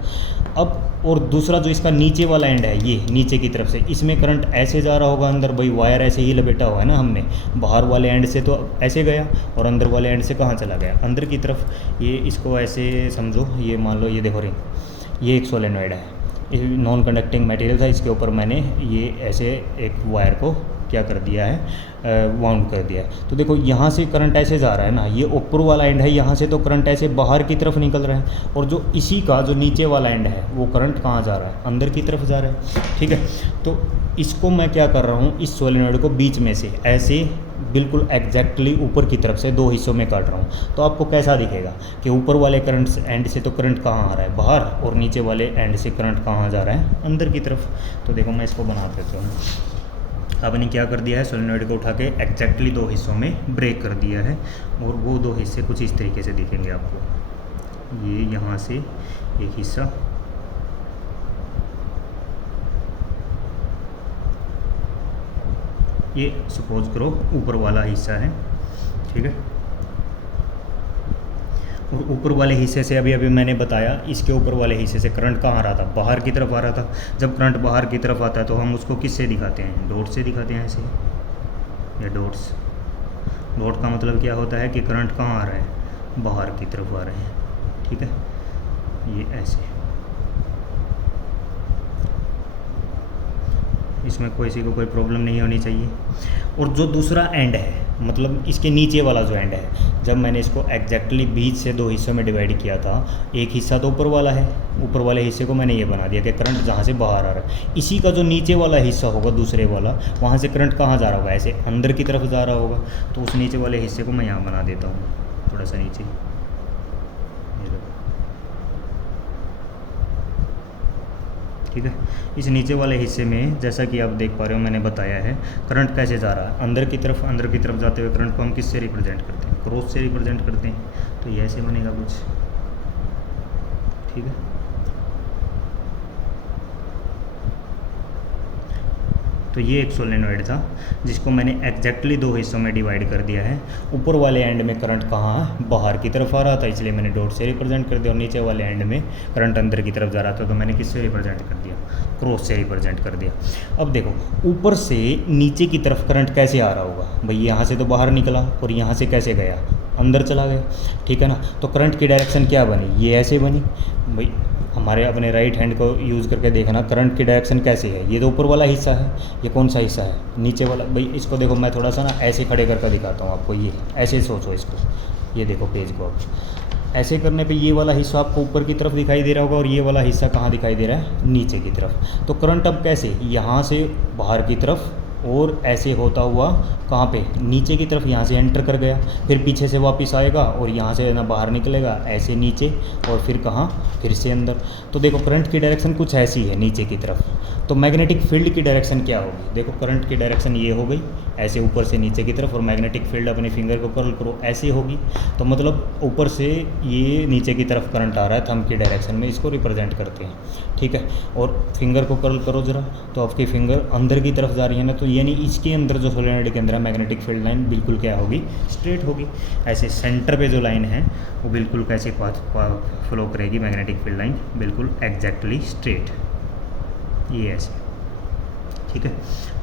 अब और दूसरा जो इसका नीचे वाला एंड है, ये नीचे की तरफ से, इसमें करंट ऐसे जा रहा होगा अंदर, भाई वायर ऐसे ही लपेटा हुआ है ना हमने, बाहर वाले एंड से तो ऐसे गया, और अंदर वाले एंड से कहाँ चला गया, अंदर की तरफ। ये इसको ऐसे समझो, ये मान लो, ये देखो रिंग, ये एक सोलेनॉइड है, नॉन कंडक्टिंग मटेरियल था, इसके ऊपर मैंने ये ऐसे एक वायर को क्या कर दिया है, वाउंड कर दिया है। तो देखो, यहाँ से करंट ऐसे जा रहा है ना, ये ऊपर वाला एंड है, यहाँ से तो करंट ऐसे बाहर की तरफ निकल रहा है, और जो इसी का जो नीचे वाला एंड है, वो करंट कहाँ जा रहा है, अंदर की तरफ जा रहा है। ठीक है, तो इसको मैं क्या कर रहा हूँ, इस सोलेनॉइड को बीच में से ऐसे बिल्कुल एग्जैक्टली ऊपर की तरफ से दो हिस्सों में काट रहा हूँ। तो आपको कैसा दिखेगा कि ऊपर वाले करंट एंड से तो करंट कहाँ आ रहा है, बाहर, और नीचे वाले एंड से करंट कहाँ जा रहा है, अंदर की तरफ। तो देखो, मैं इसको बना देता हूँ। आपने क्या कर दिया है, सोलेनॉइड को उठा के एग्जैक्टली दो हिस्सों में ब्रेक कर दिया है, और वो दो हिस्से कुछ इस तरीके से दिखेंगे आपको। ये यहाँ से एक हिस्सा, ये सपोज करो ऊपर वाला हिस्सा है। ठीक है, और ऊपर वाले हिस्से से अभी मैंने बताया, इसके ऊपर वाले हिस्से से करंट कहाँ आ रहा था, बाहर की तरफ आ रहा था। जब करंट बाहर की तरफ आता है तो हम उसको किससे दिखाते हैं, डॉट से दिखाते हैं, ऐसे, या डॉट्स। डॉट का मतलब क्या होता है कि करंट कहाँ आ रहा है, बाहर की तरफ आ रहे हैं। ठीक है, ये ऐसे, इसमें किसी को कोई प्रॉब्लम नहीं होनी चाहिए। और जो दूसरा एंड है, मतलब इसके नीचे वाला जो एंड है, जब मैंने इसको एग्जैक्टली बीच से दो हिस्सों में डिवाइड किया था, एक हिस्सा तो ऊपर वाला है, ऊपर वाले हिस्से को मैंने ये बना दिया कि करंट जहाँ से बाहर आ रहा है, इसी का जो नीचे वाला हिस्सा होगा, दूसरे वाला, वहाँ से करंट कहाँ जा रहा होगा, ऐसे अंदर की तरफ जा रहा होगा। तो उस नीचे वाले हिस्से को मैं यहाँ बना देता हूँ, थोड़ा सा नीचे। ठीक है, इस नीचे वाले हिस्से में, जैसा कि आप देख पा रहे हो, मैंने बताया है करंट कैसे जा रहा है, अंदर की तरफ जाते हुए करंट को हम किससे रिप्रेजेंट करते हैं, क्रॉस से रिप्रेजेंट करते हैं। तो ये ऐसे बनेगा कुछ। ठीक है। तो ये एक सोलेनॉइड था जिसको मैंने एग्जैक्टली दो हिस्सों में डिवाइड कर दिया है। ऊपर वाले एंड में करंट कहाँ है, बाहर की तरफ आ रहा था, इसलिए मैंने डॉट से रिप्रेजेंट कर दिया, और नीचे वाले एंड में करंट अंदर की तरफ जा रहा था, तो मैंने किससे रिप्रेजेंट कर दिया, क्रॉस से रिप्रेजेंट कर दिया। अब देखो ऊपर से नीचे की तरफ करंट कैसे आ रहा होगा, भाई यहाँ से तो बाहर निकला और यहाँ से कैसे गया, अंदर चला गया, ठीक है ना। तो करंट की डायरेक्शन क्या बनी, ये ऐसे बनी। भाई हमारे अपने राइट हैंड को यूज़ करके देखना करंट की डायरेक्शन कैसे है, ये तो ऊपर वाला हिस्सा है, ये कौन सा हिस्सा है, नीचे वाला। भाई इसको देखो मैं थोड़ा सा ना ऐसे खड़े करके दिखाता हूँ आपको, ये ऐसे सोचो इसको, ये देखो पेज को आप ऐसे करने पे ये वाला हिस्सा आपको ऊपर की तरफ दिखाई दे रहा होगा और ये वाला हिस्सा कहाँ दिखाई दे रहा है, नीचे की तरफ। तो करंट अब कैसे, यहाँ से बाहर की तरफ और ऐसे होता हुआ कहाँ पे, नीचे की तरफ, यहाँ से एंटर कर गया, फिर पीछे से वापस आएगा और यहाँ से ना बाहर निकलेगा, ऐसे नीचे, और फिर कहाँ, फिर से अंदर। तो देखो करंट की डायरेक्शन कुछ ऐसी है नीचे की तरफ। तो मैग्नेटिक फील्ड की डायरेक्शन क्या होगी, देखो करंट की डायरेक्शन ये हो गई ऐसे ऊपर से नीचे की तरफ, और मैग्नेटिक फील्ड अपने फिंगर को कर्ल करो ऐसे होगी। तो मतलब ऊपर से ये नीचे की तरफ करंट आ रहा है थंब की डायरेक्शन में, इसको रिप्रेजेंट करते हैं, ठीक है। और फिंगर को कर्ल करो ज़रा, तो आपकी फिंगर अंदर की तरफ जा रही है ना, तो यानी इसके अंदर जो सोलेनॉइड के अंदर मैग्नेटिक फील्ड लाइन बिल्कुल क्या होगी, स्ट्रेट होगी। ऐसे सेंटर पे जो लाइन है वो बिल्कुल कैसे पाथ फ्लो करेगी, मैग्नेटिक फील्ड लाइन बिल्कुल एग्जैक्टली स्ट्रेट, ये ऐसे, ठीक है।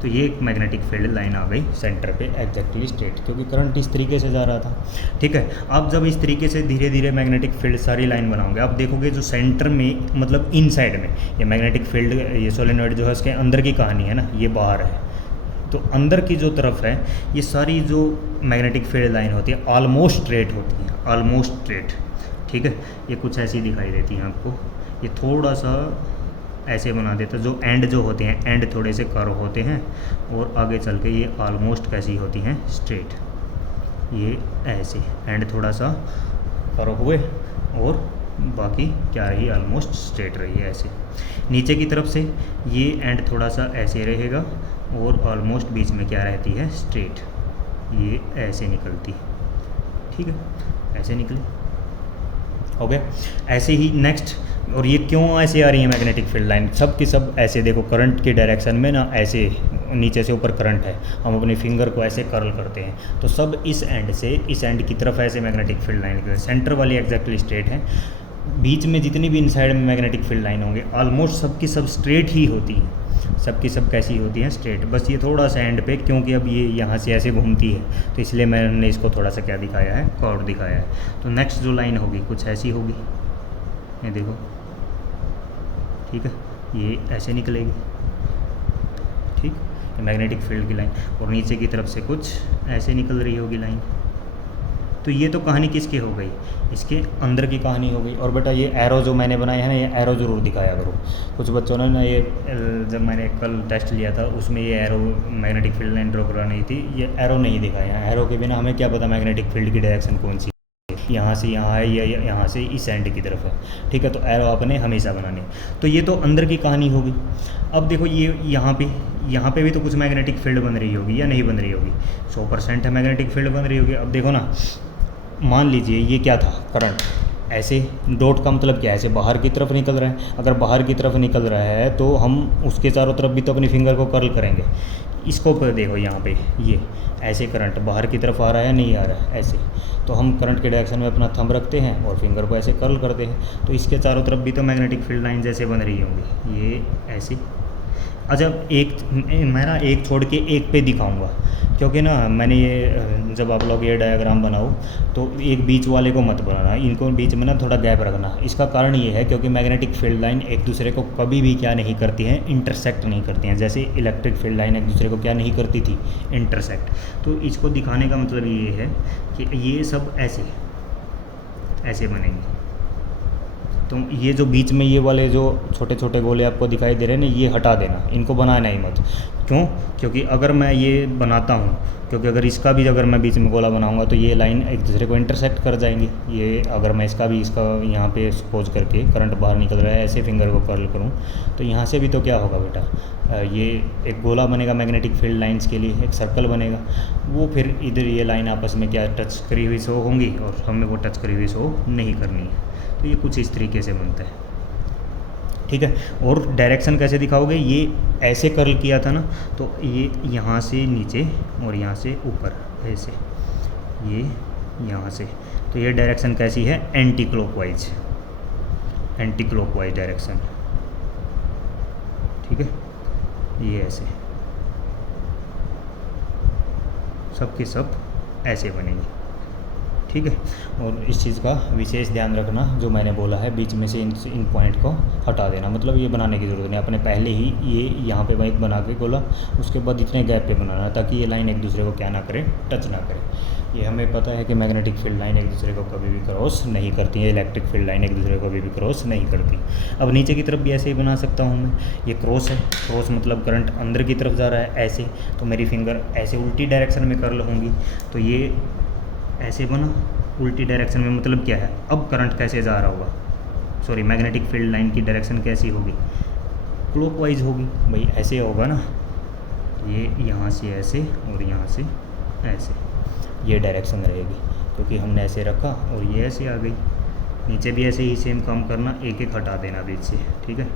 तो ये एक मैग्नेटिक फील्ड लाइन आ गई सेंटर पे एग्जैक्टली स्ट्रेट, क्योंकि करंट इस तरीके से जा रहा था, ठीक है। आप जब इस तरीके से धीरे धीरे मैग्नेटिक फील्ड सारी लाइन बनाओगे, आप देखोगे जो सेंटर में मतलब इन साइड में ये मैग्नेटिक फील्ड, ये सोलेनॉइड जो है उसके अंदर की कहानी है ना, ये बाहर है। तो अंदर की जो तरफ है ये सारी जो मैग्नेटिक फील्ड लाइन होती है ऑलमोस्ट स्ट्रेट होती है, ऑलमोस्ट स्ट्रेट, ठीक है। ये कुछ ऐसी दिखाई देती हैं आपको, ये थोड़ा सा ऐसे बना देता, जो एंड जो होते हैं एंड थोड़े से कर्व होते हैं, और आगे चल के ये ऑलमोस्ट कैसी होती हैं, स्ट्रेट, ये ऐसे एंड थोड़ा सा कर्व हुए और बाकी क्या रही, ऑलमोस्ट स्ट्रेट रही है ऐसे। नीचे की तरफ से ये एंड थोड़ा सा ऐसे रहेगा और ऑलमोस्ट बीच में क्या रहती है, स्ट्रेट, ये ऐसे निकलती, ठीक है, ऐसे निकली, हो गया। ऐसे ही नेक्स्ट, और ये क्यों ऐसे आ रही है मैग्नेटिक फील्ड लाइन, सब की सब ऐसे देखो करंट के डायरेक्शन में ना, ऐसे नीचे से ऊपर करंट है, हम अपने फिंगर को ऐसे कर्ल करते हैं, तो सब इस एंड से इस एंड की तरफ ऐसे मैग्नेटिक फील्ड लाइन, सेंटर वाली एग्जैक्टली स्ट्रेट है, बीच में जितनी भी इनसाइड में मैग्नेटिक फील्ड लाइन होंगे ऑलमोस्ट सबकी सब स्ट्रेट ही होती हैं, सबकी सब कैसी होती हैं, स्ट्रेट। बस ये थोड़ा सा एंड पे, क्योंकि अब ये यहाँ से ऐसे घूमती है, तो इसलिए मैंने इसको थोड़ा सा क्या दिखाया है, कर्व दिखाया है। तो नेक्स्ट जो लाइन होगी कुछ ऐसी होगी, ये देखो, ठीक है, ये ऐसे निकलेगी, ठीक, ये मैग्नेटिक फील्ड की लाइन, और नीचे की तरफ से कुछ ऐसे निकल रही होगी लाइन। तो ये तो कहानी किसकी हो गई, इसके अंदर की कहानी हो गई। और बेटा ये एरो जो मैंने बनाया है ना, ये एरो ज़रूर दिखाया करो। कुछ बच्चों ने ना ये जब मैंने कल टेस्ट लिया था उसमें ये arrow magnetic field line draw करानी थी, ये एरो नहीं दिखाया। एरो के बिना हमें क्या पता मैग्नेटिक फील्ड की डायरेक्शन कौन सी, यहाँ से यहाँ है या यहाँ से इस एंड की तरफ है, ठीक है। तो एरो आपने हमेशा बनानी। तो ये तो अंदर की कहानी होगी। अब देखो ये यहाँ पे भी तो कुछ मैग्नेटिक फील्ड बन रही होगी या नहीं बन रही होगी, 100% है मैग्नेटिक फील्ड बन रही होगी। अब देखो ना, मान लीजिए ये क्या था, करंट ऐसे, डॉट का मतलब क्या है, ऐसे बाहर की तरफ निकल रहा है। अगर बाहर की तरफ निकल रहा है तो हम उसके चारों तरफ भी तो अपनी फिंगर को कर्ल करेंगे। इसको पर देखो यहाँ पे ये ऐसे करंट बाहर की तरफ आ रहा है, नहीं आ रहा है, ऐसे। तो हम करंट के डायरेक्शन में अपना थंब रखते हैं और फिंगर को ऐसे कर्ल करते हैं, तो इसके चारों तरफ भी तो मैग्नेटिक फील्ड लाइन जैसे बन रही होंगी, ये ऐसी। अच्छा, मैं ना एक छोड़ के एक पे दिखाऊंगा, क्योंकि ना मैंने ये जब आप लोग ये डायग्राम बनाओ तो एक बीच वाले को मत बनाना, इनको बीच में ना थोड़ा गैप रखना। इसका कारण ये है क्योंकि मैग्नेटिक फील्ड लाइन एक दूसरे को कभी भी क्या नहीं करती हैं, इंटरसेक्ट नहीं करती हैं। जैसे इलेक्ट्रिक फील्ड लाइन एक दूसरे को क्या नहीं करती थी, इंटरसेक्ट। तो इसको दिखाने का मतलब ये है कि ये सब ऐसे ऐसे बनेंगे। तो ये जो बीच में ये वाले जो छोटे छोटे गोले आपको दिखाई दे रहे हैं ना, ये हटा देना, इनको बनाना ही मत, क्यों? क्योंकि अगर मैं ये बनाता हूँ, क्योंकि अगर इसका भी अगर मैं बीच में गोला बनाऊंगा तो ये लाइन एक दूसरे को इंटरसेक्ट कर जाएंगी। ये अगर मैं इसका यहाँ पे सपोज करके करंट बाहर निकल रहा है, ऐसे फिंगर को कर्ल करूँ तो यहाँ से भी तो क्या होगा बेटा, ये एक गोला बनेगा मैग्नेटिक फील्ड लाइंस के लिए, एक सर्कल बनेगा। वो फिर इधर ये लाइन आपस में क्या टच करी हुई शो होंगी और हमें वो टच करी हुई शो नहीं करनी है। तो ये कुछ इस तरीके से बनता है, ठीक है। और डायरेक्शन कैसे दिखाओगे, ये ऐसे कर्ल किया था ना, तो ये यहाँ से नीचे और यहाँ से ऊपर, ऐसे ये यहाँ से, तो ये डायरेक्शन कैसी है, anti clockwise, anti clockwise direction, ठीक है। ये ऐसे सब के सब ऐसे बनेंगे, ठीक है। और इस चीज़ का विशेष ध्यान रखना, जो मैंने बोला है बीच में से इन पॉइंट को हटा देना, मतलब ये बनाने की ज़रूरत नहीं, अपने पहले ही ये यहाँ पे एक बना के गोला, उसके बाद इतने गैप पे बनाना ताकि ये लाइन एक दूसरे को क्या ना करे, टच ना करे। ये हमें पता है कि मैग्नेटिक फील्ड लाइन एक दूसरे को कभी भी क्रॉस नहीं करती है, इलेक्ट्रिक फील्ड लाइन एक दूसरे को कभी भी क्रॉस नहीं करती। अब नीचे की तरफ भी ऐसे ही बना सकता हूँ मैं, ये क्रॉस है, क्रॉस मतलब करंट अंदर की तरफ जा रहा है ऐसे, तो मेरी फिंगर ऐसे उल्टी डायरेक्शन में कर्ल होंगी, तो ये ऐसे बना उल्टी डायरेक्शन में, मतलब क्या है, अब करंट कैसे जा रहा होगा, सॉरी मैग्नेटिक फील्ड लाइन की डायरेक्शन कैसी होगी, क्लॉकवाइज होगी भाई, ऐसे होगा ना, ये यहाँ से ऐसे और यहाँ से ऐसे, ये डायरेक्शन रहेगी, क्योंकि हमने ऐसे रखा और ये ऐसे आ गई। नीचे भी ऐसे ही सेम काम करना, एक एक हटा देना बीच से, ठीक है,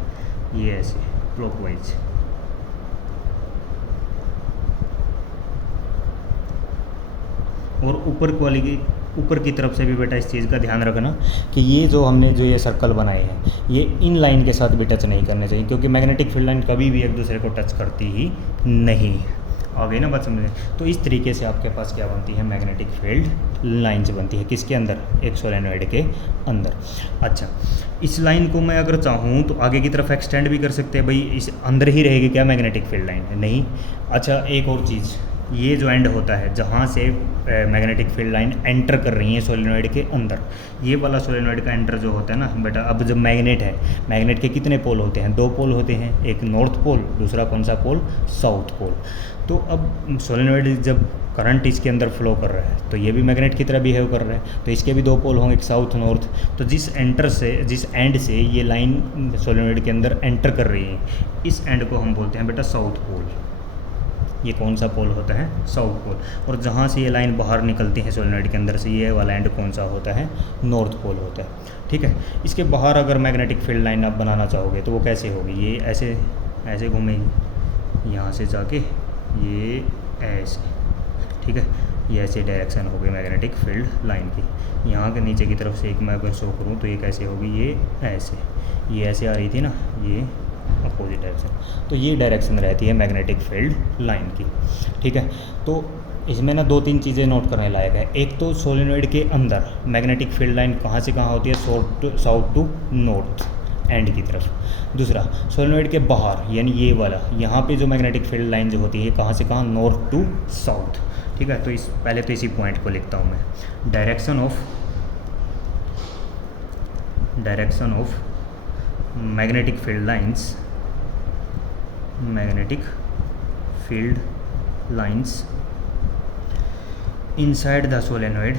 ये ऐसे क्लॉकवाइज। और ऊपर की तरफ से भी बेटा इस चीज़ का ध्यान रखना कि ये जो हमने जो ये सर्कल बनाए हैं, ये इन लाइन के साथ भी टच नहीं करने चाहिए, क्योंकि मैग्नेटिक फील्ड लाइन कभी भी एक दूसरे को टच करती ही नहीं। आ गई ना बात समझ में? तो इस तरीके से आपके पास क्या बनती है, मैग्नेटिक फील्ड लाइन्स बनती है, किसके अंदर, एक सोलेनॉइड के अंदर। अच्छा, इस लाइन को मैं अगर चाहूँ तो आगे की तरफ एक्सटेंड भी कर सकते हैं, भाई इस अंदर ही रहेगी क्या मैग्नेटिक फील्ड लाइन, नहीं। अच्छा, एक और चीज़, ये जो एंड होता है जहाँ से मैग्नेटिक फील्ड लाइन एंटर कर रही है सोलेनॉइड के अंदर, ये वाला सोलेनॉइड का एंटर जो होता है ना बेटा, अब जब मैग्नेट है, मैग्नेट के कितने पोल होते हैं, 2 पोल होते हैं, एक नॉर्थ पोल, दूसरा कौन सा पोल, साउथ पोल। तो अब सोलेनॉइड जब करंट इसके अंदर फ्लो कर रहा है तो ये भी मैग्नेट की तरह बिहेव कर रहा है, तो इसके भी 2 पोल होंगे, एक साउथ नॉर्थ। तो जिस एंड से ये लाइन सोलेनॉइड के अंदर एंटर कर रही है, इस एंड को हम बोलते हैं बेटा साउथ पोल। ये कौन सा पोल होता है, साउथ पोल। और जहाँ से ये लाइन बाहर निकलती है सोलेनॉइड के अंदर से, ये वाला एंड कौन सा होता है, नॉर्थ पोल होता है, ठीक है। इसके बाहर अगर मैग्नेटिक फील्ड लाइन आप बनाना चाहोगे तो वो कैसे होगी, ये ऐसे घूमेगी, यहाँ से जाके ये ऐसे, ठीक है, ये ऐसे डायरेक्शन होगी मैग्नेटिक फील्ड लाइन की। यहाँ के नीचे की तरफ से एक मैं अगर शो करूँ तो ये कैसे होगी, ये ऐसे आ रही थी ना, ये अपोजिट डायरेक्शन, तो ये डायरेक्शन रहती है मैग्नेटिक फील्ड लाइन की, ठीक है। तो इसमें ना 2-3 चीज़ें नोट करने लायक है। एक तो सोलेनॉइड के अंदर मैग्नेटिक फील्ड लाइन कहाँ से कहाँ होती है, साउथ टू नॉर्थ एंड की तरफ। दूसरा, सोलेनॉइड के बाहर यानी ये वाला, यहाँ पे जो मैग्नेटिक फील्ड लाइन जो होती है कहाँ से कहाँ, नॉर्थ टू साउथ, ठीक है। तो पहले तो इसी पॉइंट को लिखता हूँ मैं, direction of magnetic field lines inside the solenoid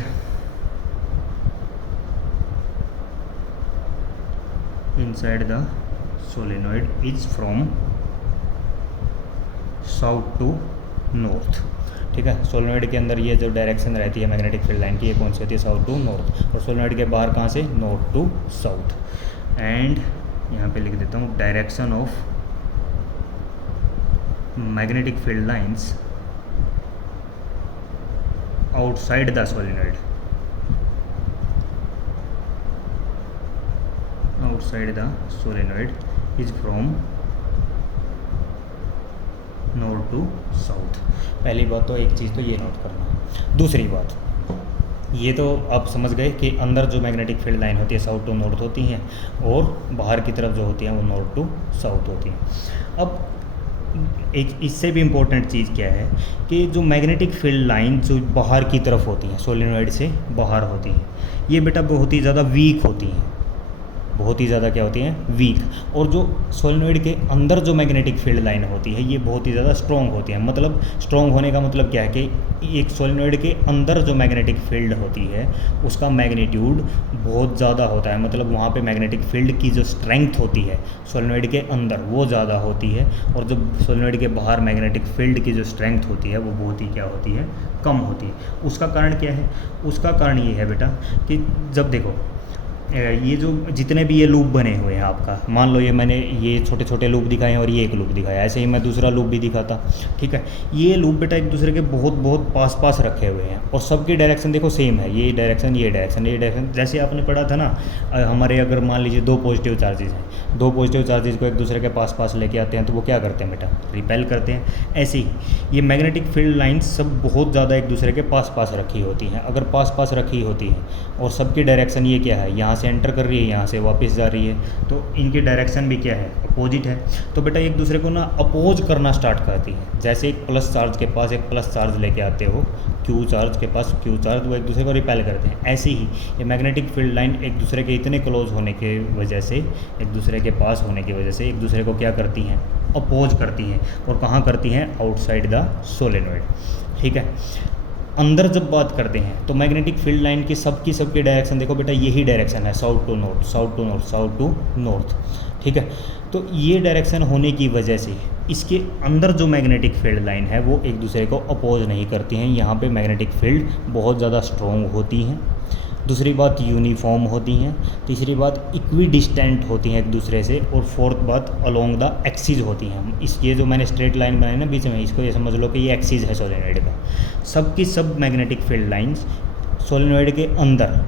is from south to north, ठीक है। सोलेनॉइड के अंदर ये जो डायरेक्शन रहती है मैग्नेटिक फील्ड लाइन की, ये कौन सी होती है, साउथ टू नॉर्थ। और सोलेनॉइड के बाहर कहाँ से, नॉर्थ टू साउथ। एंड यहाँ पे लिख देता हूँ, direction of magnetic field lines outside the solenoid is from north to south. पहली बात तो एक चीज़ तो ये नोट करना। दूसरी बात, ये तो आप समझ गए कि अंदर जो मैग्नेटिक फील्ड लाइन होती है साउथ टू नॉर्थ होती हैं, और बाहर की तरफ जो होती हैं वो नॉर्थ टू साउथ होती हैं। अब एक इससे भी इम्पोर्टेंट चीज़ क्या है कि जो मैग्नेटिक फील्ड लाइन जो बाहर की तरफ होती हैं, सोलेनॉइड से बाहर होती हैं, ये बेटा बहुत ही ज़्यादा वीक होती हैं, बहुत ही ज़्यादा क्या होती हैं, वीक। और जो सोलेनोइड के अंदर जो मैग्नेटिक फील्ड लाइन होती है ये बहुत ही ज़्यादा स्ट्रॉन्ग होती है। मतलब स्ट्रॉन्ग होने का मतलब क्या है कि एक सोलेनोइड के अंदर जो मैग्नेटिक फील्ड होती है उसका मैग्नीट्यूड बहुत ज़्यादा होता है। मतलब वहाँ पे मैग्नेटिक फील्ड की जो स्ट्रेंथ होती है सोलेनोइड के अंदर वो ज़्यादा होती है, और जो सोलेनोइड के बाहर मैग्नेटिक फील्ड की जो स्ट्रेंथ होती है वो बहुत ही क्या होती है, कम होती है। उसका कारण क्या है? उसका कारण ये है बेटा कि जब देखो ये जो जितने भी ये लूप बने हुए हैं आपका, मान लो ये मैंने ये छोटे छोटे लूप दिखाए हैं और ये एक लूप दिखाया, ऐसे ही मैं दूसरा लूप भी दिखाता, ठीक है। ये लूप बेटा एक दूसरे के बहुत बहुत पास पास रखे हुए हैं और सबकी डायरेक्शन देखो सेम है, ये डायरेक्शन ये डायरेक्शन ये डायरेक्शन। जैसे आपने पढ़ा था ना, हमारे अगर मान लीजिए दो पॉजिटिव चार्जेस हैं, दो पॉजिटिव चार्जेस को एक दूसरे के पास पास लेके आते हैं तो वो क्या करते हैं बेटा, रिपेल करते हैं। ऐसे ही ये मैग्नेटिक फील्ड लाइन्स सब बहुत ज़्यादा एक दूसरे के पास पास रखी होती हैं। अगर पास पास रखी होती हैं और सबकी डायरेक्शन ये क्या है, यहाँ से एंटर कर रही है, यहाँ से वापस जा रही है, तो इनकी डायरेक्शन भी क्या है, अपोजिट है। तो बेटा एक दूसरे को ना अपोज करना स्टार्ट करती है। जैसे एक प्लस चार्ज के पास एक प्लस चार्ज लेके आते हो, क्यू चार्ज के पास क्यू चार्ज, वो एक दूसरे को रिपेल करते हैं। ऐसे ही ये मैग्नेटिक फील्ड लाइन एक दूसरे के इतने क्लोज होने की वजह से, एक दूसरे के पास होने की वजह से एक दूसरे को क्या करती हैं, अपोज करती हैं। और कहाँ करती हैं, आउटसाइड द सोलेनोइड, ठीक है। अंदर जब बात करते हैं तो मैग्नेटिक फील्ड लाइन की सबकी डायरेक्शन देखो बेटा, यही डायरेक्शन है, south to north, south to north, south to north, ठीक है। तो ये डायरेक्शन होने की वजह से इसके अंदर जो मैग्नेटिक फील्ड लाइन है वो एक दूसरे को अपोज नहीं करती हैं। यहाँ पे मैग्नेटिक फील्ड बहुत ज़्यादा स्ट्रॉन्ग होती हैं। दूसरी बात यूनिफॉर्म होती हैं। तीसरी बात इक्विडिस्टेंट होती हैं एक दूसरे से। और फोर्थ बात अलोंग द एक्सिस होती हैं। इस ये जो मैंने स्ट्रेट लाइन बनाई ना बीच में, इसको ये समझ लो कि ये एक्सिस है सोलेनोइड का। सबकी सब मैग्नेटिक फील्ड लाइंस सोलेनोइड के अंदर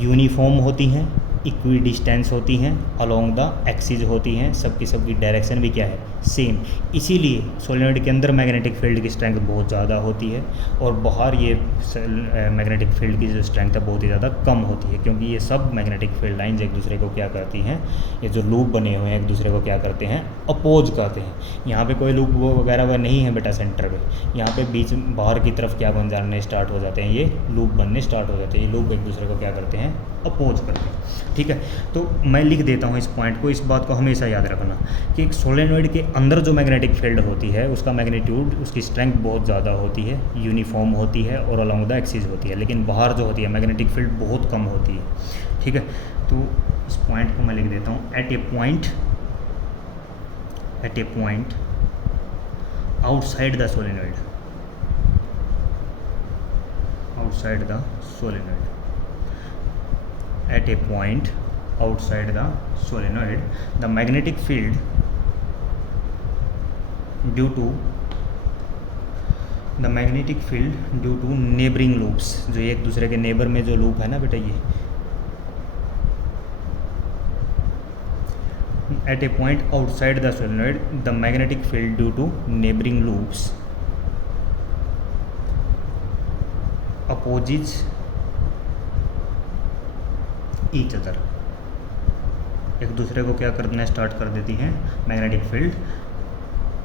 यूनिफॉर्म होती हैं, इक्विडिस्टेंस होती हैं, अलोंग द एक्सिस होती हैं, सबकी डायरेक्शन भी क्या है, सेम। इसीलिए सोलेनोइड के अंदर मैग्नेटिक फील्ड की स्ट्रेंथ बहुत ज़्यादा होती है और बाहर ये मैग्नेटिक फील्ड की जो स्ट्रेंथ है बहुत ही ज़्यादा कम होती है, क्योंकि ये सब मैग्नेटिक फील्ड लाइंस एक दूसरे को क्या करती हैं, ये जो लूप बने हुए हैं एक दूसरे को क्या करते हैं, अपोज करते हैं। यहाँ पे कोई लूप वो वगैरह वह नहीं है बेटा सेंटर पे, यहाँ पे बीच बाहर की तरफ क्या बन जाने स्टार्ट हो जाते हैं, ये लूप बनने स्टार्ट हो जाते हैं। ये लूप एक दूसरे को क्या करते हैं, अपोज करते हैं, ठीक है। तो मैं लिख देता हूँ इस पॉइंट को, इस बात को हमेशा याद रखना कि एक सोलेनोइड के अंदर जो मैग्नेटिक फील्ड होती है उसका मैग्नीट्यूड, उसकी स्ट्रेंथ बहुत ज़्यादा होती है, यूनिफॉर्म होती है और अलोंग द एक्सिस होती है। लेकिन बाहर जो होती है मैग्नेटिक फील्ड बहुत कम होती है, ठीक है। तो इस पॉइंट को मैं लिख देता हूँ, at a point outside the solenoid, outside the solenoid, at a point outside the solenoid, the magnetic field due to neighboring loops, जो एक दूसरे के नेबर में जो लूप है ना बेटा, ये at a point outside the solenoid, the magnetic field due to neighboring loops opposes each other, एक दूसरे को क्या करना स्टार्ट कर देती हैं, मैग्नेटिक फील्ड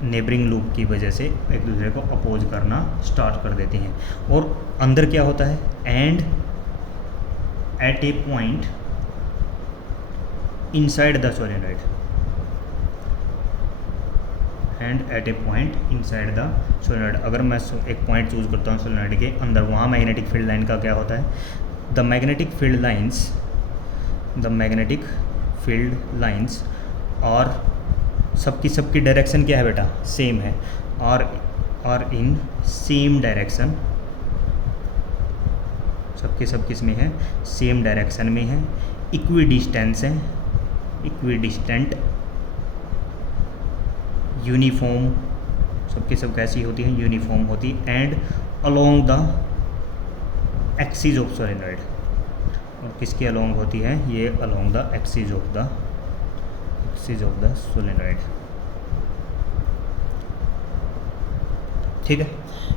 नेबरिंग लूप की वजह से एक दूसरे को अपोज करना स्टार्ट कर देती हैं। और अंदर क्या होता है, and at a point inside the solenoid, and at a point inside the solenoid. अगर मैं एक पॉइंट चूज करता हूँ सोलेनोइड के अंदर, वहाँ मैग्नेटिक फील्ड लाइन का क्या होता है, द मैग्नेटिक फील्ड लाइंस और सबकी डायरेक्शन क्या है बेटा, सेम है, और इन सेम डायरेक्शन, सब किसमें है, सेम डायरेक्शन में है, इक्विडिस्टेंस है, इक्विडिस्टेंट, यूनिफॉर्म, सबकी सब कैसी होती है, यूनिफॉर्म होती, and along the axis of solenoid. और किसके अलोंग होती है, ये along the axis of the solenoid, ठीक है।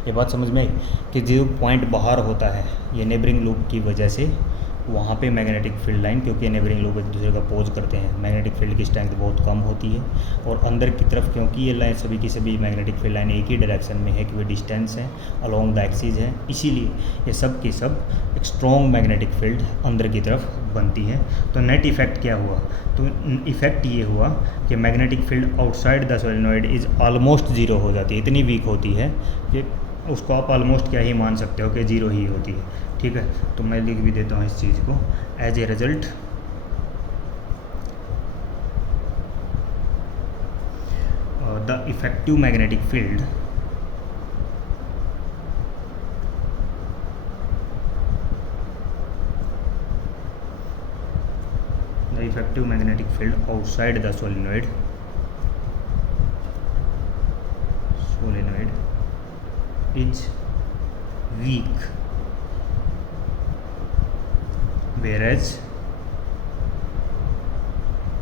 ये बात समझ में आई कि जो पॉइंट बाहर होता है ये नेबरिंग लूप की वजह से वहाँ पे मैग्नेटिक फील्ड लाइन, क्योंकि नेबरिंग लोग एक दूसरे का अपोज करते हैं, मैग्नेटिक फील्ड की स्ट्रेंथ बहुत कम होती है। और अंदर की तरफ क्योंकि ये लाइन सभी की सभी मैग्नेटिक फील्ड लाइन एक ही डायरेक्शन में है, क्योंकि डिस्टेंस है अलोंग द एक्सिस है, इसीलिए ये सब की सब एक स्ट्रॉन्ग मैग्नेटिक फील्ड अंदर की तरफ बनती है। तो नेट इफेक्ट क्या हुआ? तो इफेक्ट ये हुआ कि magnetic field outside the solenoid is almost zero हो जाती है, इतनी वीक होती है कि उसको आप ऑलमोस्ट क्या ही मान सकते हो कि ज़ीरो ही होती है। ठीक है, तो मैं लिख भी देता हूँ इस चीज़ को। As a result the effective magnetic field outside the solenoid is weak, whereas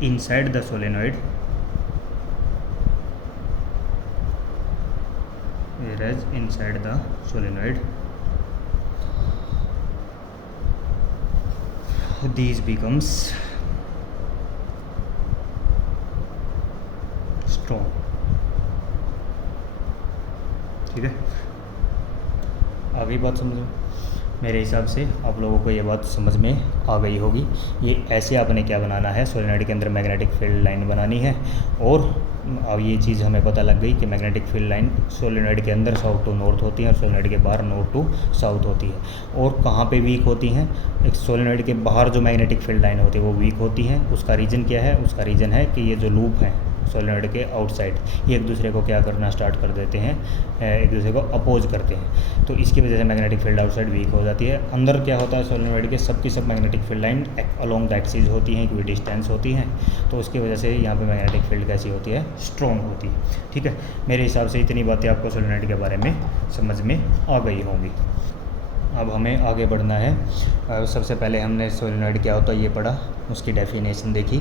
inside the solenoid these becomes strong। ठीक है, आ गई बात समझ में? मेरे हिसाब से आप लोगों को ये बात समझ में आ गई होगी। ये ऐसे आपने क्या बनाना है, सोलेनोइड के अंदर मैग्नेटिक फील्ड लाइन बनानी है। और अब ये चीज़ हमें पता लग गई कि मैग्नेटिक फील्ड लाइन सोलेनोइड के अंदर साउथ टू नॉर्थ होती है और सोलेनोइड के बाहर नॉर्थ टू साउथ होती है। और कहाँ पे वीक होती हैं? एक सोलेनोइड के बाहर जो मैग्नेटिक फील्ड लाइन होती है वो वीक होती है। उसका रीज़न क्या है? उसका रीज़न है कि ये जो लूप है सोलेनोइड के आउटसाइड, ये एक दूसरे को क्या करना स्टार्ट कर देते हैं, एक दूसरे को अपोज करते हैं। तो इसकी वजह से मैग्नेटिक फील्ड आउटसाइड वीक हो जाती है। अंदर क्या होता है, सोलेनोइड के सब की सब magnetic field line along the axis होती हैं, क्योंकि डिस्टेंस होती हैं। तो उसकी वजह से यहाँ पे मैग्नेटिक फील्ड कैसी होती है? स्ट्रॉन्ग होती है। ठीक है, मेरे हिसाब से इतनी बातें आपको सोलेनोइड के बारे में समझ में आ गई होंगी। अब हमें आगे बढ़ना है। सबसे पहले हमने सोलेनोइड क्या होता है ये पढ़ा, उसकी डेफिनेशन देखी।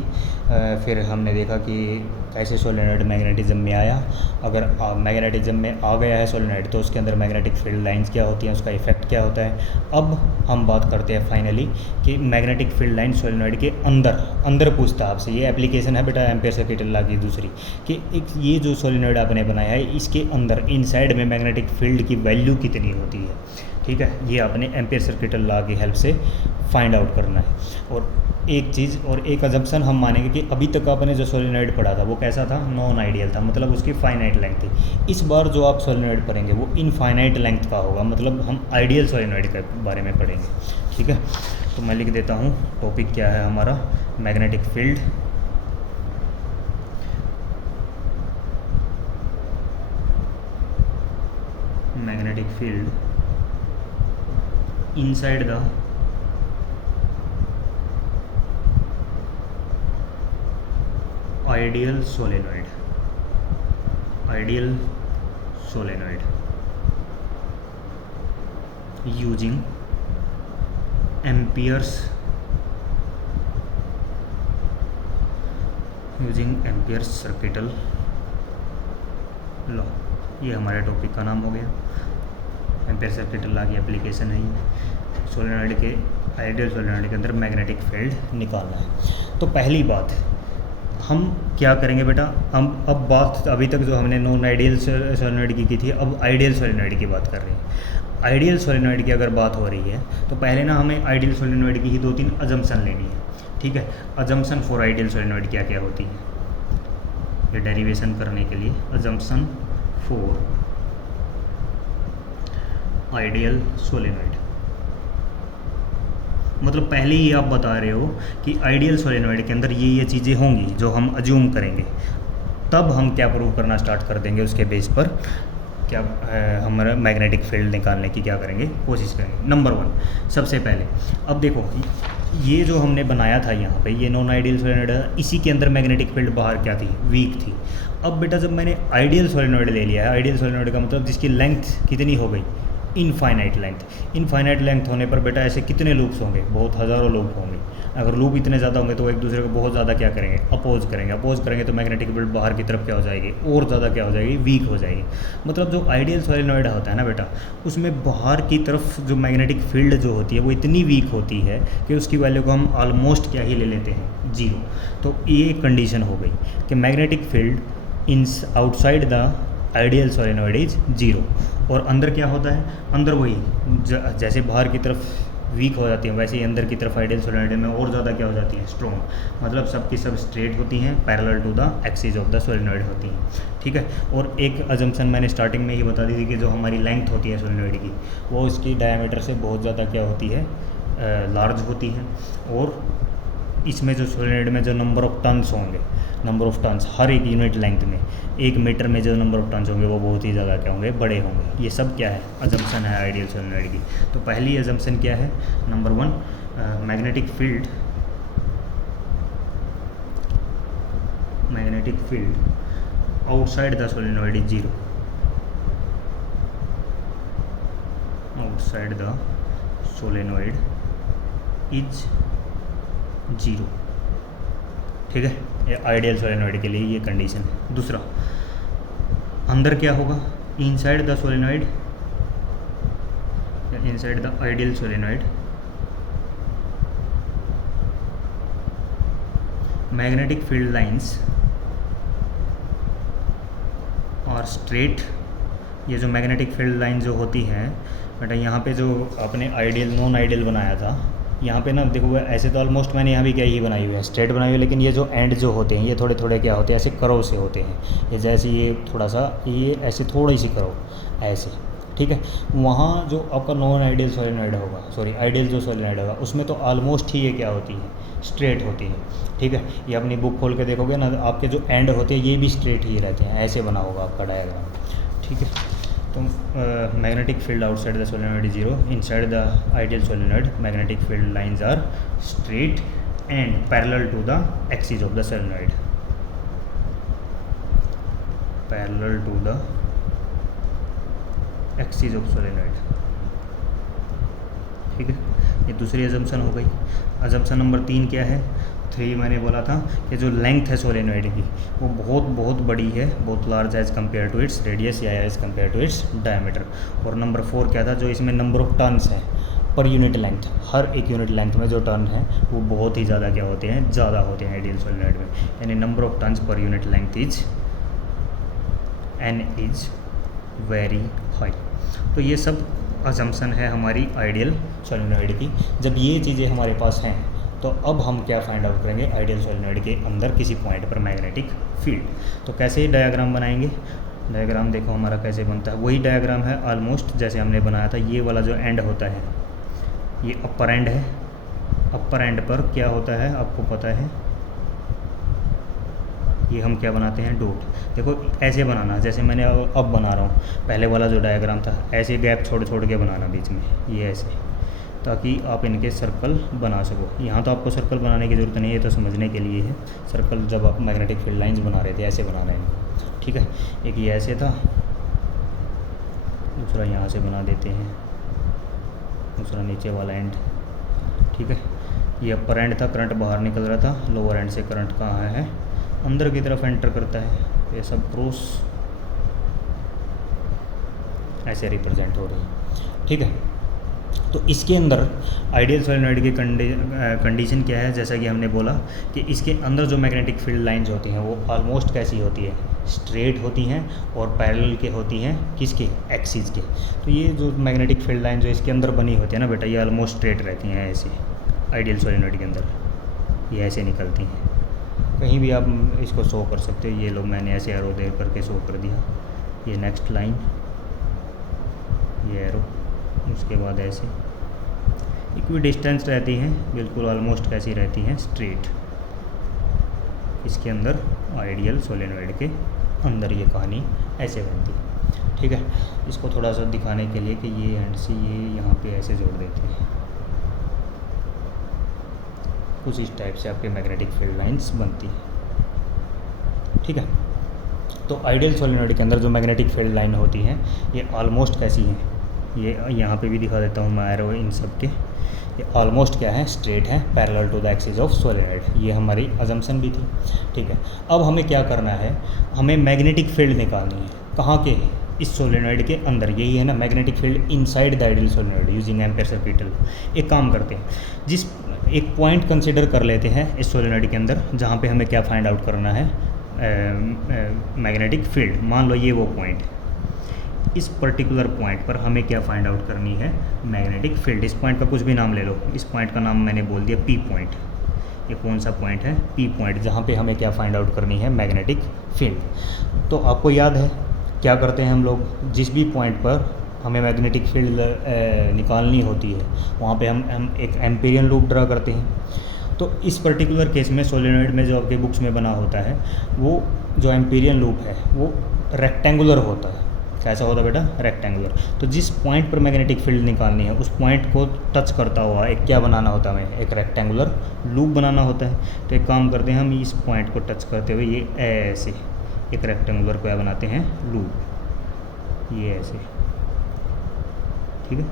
फिर हमने देखा कि कैसे सोलेनोइड मैग्नेटिज्म में आया। अगर मैग्नेटिज्म में आ गया है सोलेनोइड तो उसके अंदर मैग्नेटिक फील्ड लाइंस क्या होती हैं, उसका इफेक्ट क्या होता है। अब हम बात करते हैं फाइनली कि मैग्नेटिक फील्ड लाइन सोलेनोइड के अंदर पूछता है आपसे। ये एप्लीकेशन है बेटा एम्पियर सर्किट लॉ की दूसरी, कि एक ये जो सोलेनोइड आपने बनाया है इसके अंदर इनसाइड में मैग्नेटिक फील्ड की वैल्यू कितनी होती है। ठीक है, ये आपने एम्पियर सर्किट लॉ की हेल्प से फाइंड आउट करना है। और एक चीज़ और एक अजम्पशन हम मानेंगे कि अभी तक आपने जो सोलेनोइड पढ़ा था वो कैसा था? नॉन आइडियल था, मतलब उसकी फाइनाइट लेंथ थी। इस बार जो आप सोलेनोइड पढ़ेंगे वो इनफाइनाइट लेंथ का होगा, मतलब हम आइडियल सोलेनोइड के बारे में पढ़ेंगे। ठीक है, तो मैं लिख देता हूँ टॉपिक क्या है हमारा, magnetic field inside the ideal solenoid using Ampere's circuital law। ये हमारे टॉपिक का नाम हो गया। एम्पियर सर्किट लॉ की एप्लीकेशन है ये। सोलेनोइड के आइडियल सोलेनोइड के अंदर मैग्नेटिक फील्ड निकालना है। तो पहली बात हम क्या करेंगे बेटा, हम अब बात अभी तक जो हमने नॉन आइडियल सोलेनोइड की थी, अब आइडियल सोलेनोइड की बात कर रहे हैं। आइडियल सोलेनोइड की अगर बात हो रही है तो पहले ना हमें आइडियल सोलेनोइड की ही 2-3 अजम्पशन लेनी है। ठीक है, अजम्पशन फॉर आइडियल सोलेनोइड क्या क्या होती है, ये डेरिवेशन करने के लिए अजम्पशन फॉर आइडियल सोलेनोइड, मतलब पहले ही आप बता रहे हो कि आइडियल सोलेनोइड के अंदर ये चीज़ें होंगी जो हम अज्यूम करेंगे, तब हम क्या प्रूव करना स्टार्ट कर देंगे, उसके बेस पर क्या हमारा मैग्नेटिक फील्ड निकालने की क्या करेंगे, कोशिश करेंगे। नंबर 1 सबसे पहले, अब देखो ये जो हमने बनाया था यहाँ पे, ये नॉन आइडियल सोलेनोइड है, इसी के अंदर मैग्नेटिक फील्ड बाहर क्या थी, वीक थी। अब बेटा जब मैंने आइडियल सोलेनोइड ले लिया है, आइडियल सोलेनोइड का मतलब जिसकी लेंथ कितनी हो गई, इनफाइनाइट लेंथ। इनफाइनाइट लेंथ होने पर बेटा ऐसे कितने लूप्स होंगे, बहुत हज़ारों लूप होंगे। अगर लूप इतने ज़्यादा होंगे तो एक दूसरे को बहुत ज़्यादा क्या करेंगे, अपोज करेंगे। अपोज करेंगे तो मैग्नेटिक फील्ड बाहर की तरफ क्या हो जाएगी, और ज़्यादा क्या हो जाएगी, वीक हो जाएगी। मतलब जो आइडियल सोलेनॉइड होता है ना बेटा, उसमें बाहर की तरफ जो मैग्नेटिक फील्ड जो होती है वो इतनी वीक होती है कि उसकी वैल्यू को हम ऑलमोस्ट क्या ही ले लेते हैं, 0। तो ये कंडीशन हो गई कि magnetic field in outside the ideal solenoid is 0। और अंदर क्या होता है, अंदर वही जैसे बाहर की तरफ वीक हो जाती है वैसे ही अंदर की तरफ आइडियल सोलेनॉइड में और ज़्यादा क्या हो जाती है, स्ट्रॉन्ग। मतलब सब की सब स्ट्रेट होती हैं, parallel to the axis of the solenoid होती हैं, ठीक है। और एक अजम्पशन मैंने स्टार्टिंग में ही बता दी थी कि जो हमारी लेंथ होती है सोलेनॉइड की, वो उसकी डायमीटर से बहुत ज़्यादा क्या होती है, लार्ज होती है। और इसमें जो सोलेनॉइड में जो नंबर ऑफ टर्न्स होंगे, नंबर ऑफ टर्न्स हर एक यूनिट लेंथ में, 1 मीटर में जो नंबर ऑफ टर्न्स होंगे वो बहुत ही ज़्यादा क्या होंगे, बड़े होंगे। ये सब क्या है, अजम्पशन है आइडियल सोलेनॉइड की। तो पहली अजम्पशन क्या है, number 1, magnetic field outside the solenoid is 0। Outside the solenoid is 0, ठीक है। ये आइडियल सोलेनॉइड के लिए ये कंडीशन है। दूसरा, अंदर क्या होगा, inside the solenoid, inside the ideal solenoid magnetic field lines और स्ट्रेट। ये जो मैग्नेटिक फील्ड लाइन जो होती है बेटा, यहाँ पे जो आपने आइडियल नॉन आइडियल बनाया था, यहाँ पे ना देखो ऐसे तो ऑलमोस्ट मैंने यहाँ भी क्या ही बनाई हुई है, स्ट्रेट बनाई हुई है, लेकिन ये जो एंड जो होते हैं ये थोड़े थोड़े क्या होते हैं, ऐसे कर्व से होते हैं। ये जैसे ये थोड़ा सा ये ऐसे थोड़ी सी कर्व ऐसे, ठीक है। वहाँ जो आपका नॉन आइडियल सोलेनॉइड होगा, सॉरी आइडियल जो सोलेनॉइड होगा, उसमें तो ऑलमोस्ट ही ये क्या होती है, स्ट्रेट होती है, ठीक है। ये अपनी बुक खोल के देखोगे ना, आपके जो एंड होते हैं ये भी स्ट्रेट ही रहते हैं, ऐसे बना होगा आपका डायग्राम, ठीक है। तो magnetic field outside the solenoid is 0, inside the ideal solenoid magnetic field lines are straight and parallel to the axis of the solenoid, parallel to the axis of solenoid, ठीक है। ये दूसरी अजम्पशन हो गई। Assumption number 3 क्या है, 3 मैंने बोला था कि जो लेंथ है सोलेनॉइड की वो बहुत बहुत बड़ी है, बहुत large as compare to its radius या as compare to its diameter. और नंबर 4 क्या था, जो इसमें नंबर ऑफ टर्न्स हैं पर यूनिट लेंथ, हर एक यूनिट लेंथ में जो टर्न है वो बहुत ही ज़्यादा क्या होते हैं, ज़्यादा होते हैं आइडियल सोलेनॉइड में। यानी number of turns per unit length is n is very high. तो ये सब अजम्पशन है हमारी आइडियल सोलेनॉइड की। जब ये चीज़ें हमारे पास हैं तो अब हम क्या फाइंड आउट करेंगे, आइडियल सोलेनॉइड के अंदर किसी पॉइंट पर मैग्नेटिक फील्ड। तो कैसे डायग्राम बनाएंगे, डायग्राम देखो हमारा कैसे बनता है, वही डायग्राम है ऑलमोस्ट जैसे हमने बनाया था। ये वाला जो एंड होता है ये अपर एंड है, अपर एंड पर क्या होता है आपको पता है, ये हम क्या बनाते हैं, डॉट। देखो ऐसे बनाना, जैसे मैंने अब बना रहा हूँ, पहले वाला जो डायग्राम था ऐसे गैप छोड़ छोड़ के बनाना बीच में, ये ऐसे, ताकि आप इनके सर्कल बना सको। यहाँ तो आपको सर्कल बनाने की ज़रूरत नहीं है, ये तो समझने के लिए है। सर्कल जब आप मैग्नेटिक फील्ड लाइंस बना रहे थे ऐसे बनाना है इनको, ठीक है। एक ये ऐसे था, दूसरा यहाँ से बना देते हैं, दूसरा नीचे वाला एंड, ठीक है। ये अपर एंड था, करंट बाहर निकल रहा था, लोअर एंड से करंट कहाँ है, अंदर की तरफ एंटर करता है। ये सब क्रॉस ऐसे रिप्रेजेंट हो रही है, ठीक है। तो इसके अंदर आइडियल सोलेनॉइड की कंडीशन क्या है, जैसा कि हमने बोला कि इसके अंदर जो मैग्नेटिक फील्ड लाइंस होती हैं वो ऑलमोस्ट कैसी होती है, स्ट्रेट होती हैं और पैरेलल के होती हैं, किसके, एक्सिस के। तो ये जो मैग्नेटिक फील्ड लाइन जो इसके अंदर बनी होती है ना बेटा, ये ऑलमोस्ट स्ट्रेट रहती हैं ऐसे, आइडियल सोलेनॉइड के अंदर ये ऐसे निकलती हैं। कहीं भी आप इसको शो कर सकते हो, ये लो मैंने ऐसे एरो दे करके शो कर दिया, ये नेक्स्ट लाइन, ये एरो, उसके बाद ऐसे इक्वी डिस्टेंस रहती हैं, बिल्कुल ऑलमोस्ट कैसी रहती हैं, स्ट्रेट। इसके अंदर आइडियल सोलेनॉइड के अंदर ये कहानी ऐसे बनती है, ठीक है। इसको थोड़ा सा दिखाने के लिए कि ये एंड से ये यहाँ पे ऐसे जोड़ देते हैं, कुछ इस टाइप से आपके मैग्नेटिक फील्ड लाइंस बनती है, ठीक है। तो आइडियल सोलेनॉइड के अंदर जो मैग्नेटिक फील्ड लाइन होती हैं ये ऑलमोस्ट कैसी हैं, ये यहाँ पे भी दिखा देता हूँ मैं एरो इन सब के। ये ऑलमोस्ट क्या है, स्ट्रेट है, parallel to the axis of solenoid. ये हमारी अजम्पशन भी थी, ठीक है। अब हमें क्या करना है, हमें मैग्नेटिक फील्ड निकालनी है। कहाँ के, इस सोलेनॉइड के अंदर, यही है ना magnetic field inside the ideal solenoid using ampere circuit law. एक काम करते हैं, जिस एक पॉइंट कंसिडर कर लेते हैं इस सोलेनॉइड के अंदर जहाँ पे हमें क्या फाइंड आउट करना है, मैग्नेटिक फील्ड। मान लो ये वो पॉइंट, इस पर्टिकुलर पॉइंट पर हमें क्या फाइंड आउट करनी है, मैग्नेटिक फील्ड। इस पॉइंट का कुछ भी नाम ले लो, इस पॉइंट का नाम मैंने बोल दिया पी पॉइंट। ये कौन सा पॉइंट है, पी पॉइंट, जहाँ पे हमें क्या फाइंड आउट करनी है, मैग्नेटिक फील्ड। तो आपको याद है क्या करते हैं हम लोग, जिस भी पॉइंट पर हमें मैग्नेटिक फील्ड निकालनी होती है वहाँ पे हम एक एम्पीरियन लूप ड्रा करते हैं। तो इस पर्टिकुलर केस में सोलेनॉइड में जो आपके बुक्स में बना होता है, वो जो एम्पीरियन लूप है वो रेक्टेंगुलर होता है। कैसा होता है बेटा, रेक्टेंगुलर। तो जिस पॉइंट पर मैग्नेटिक फील्ड निकालनी है उस पॉइंट को टच करता हुआ एक क्या बनाना होता है, हमें एक रेक्टेंगुलर लूप बनाना होता है। तो एक काम करते हैं, हम इस पॉइंट को टच करते हुए ये ऐसे एक रेक्टेंगुलर क्या बनाते हैं, लूप, ये ऐसे, ठीक है।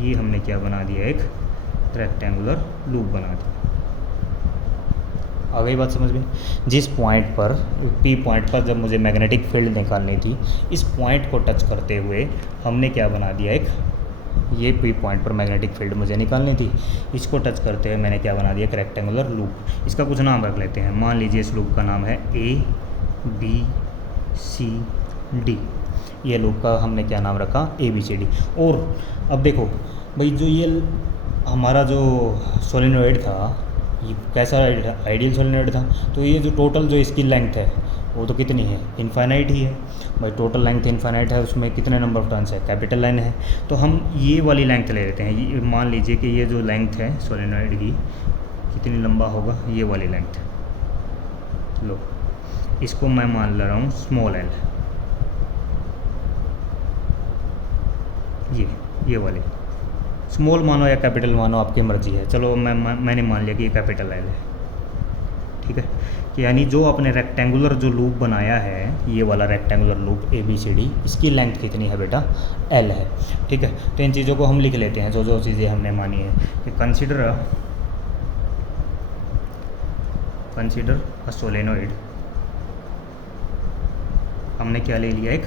ये हमने क्या बना दिया, एक रेक्टेंगुलर लूप बना दिया। आ गई बात समझ में। जिस पॉइंट पर, पी पॉइंट पर जब मुझे मैग्नेटिक फील्ड निकालनी थी, इस पॉइंट को टच करते हुए हमने क्या बना दिया, एक, ये पी पॉइंट पर मैग्नेटिक फील्ड मुझे निकालनी थी, इसको टच करते हुए मैंने क्या बना दिया, एक रेक्टेंगुलर लूप। इसका कुछ नाम रख लेते हैं, मान लीजिए इस लूप का नाम है ABCD। ये लूप का हमने क्या नाम रखा, ABCD। और अब देखो भाई, जो ये हमारा जो सोलेनॉइड था, ये कैसा आइडियल सोलेनॉइड था, तो ये जो टोटल जो इसकी लेंथ है वो तो कितनी है, इनफाइनाइट ही है भाई। टोटल लेंथ इनफाइनाइट है, उसमें कितने नंबर ऑफ टर्न्स है, कैपिटल N है। तो हम ये वाली लेंथ ले लेते हैं। ये मान लीजिए कि ये जो लेंथ है सोलेनॉइड की, कितनी लंबा होगा, ये वाली लेंथ लो, इसको मैं मान ले रहा हूँ स्मॉल l, ये वाली। स्मॉल मानो या कैपिटल मानो, आपकी मर्जी है। चलो मैंने मान लिया कि ये कैपिटल L है, ठीक है। कि यानी जो आपने रेक्टेंगुलर जो लूप बनाया है, ये वाला रेक्टेंगुलर लूप ABCD, इसकी लेंथ कितनी है बेटा, L है, ठीक है। तो इन चीज़ों को हम लिख लेते हैं, जो जो चीज़ें हमने मानी है कि कंसिडर अ सोलेनॉइड। हमने क्या ले लिया, एक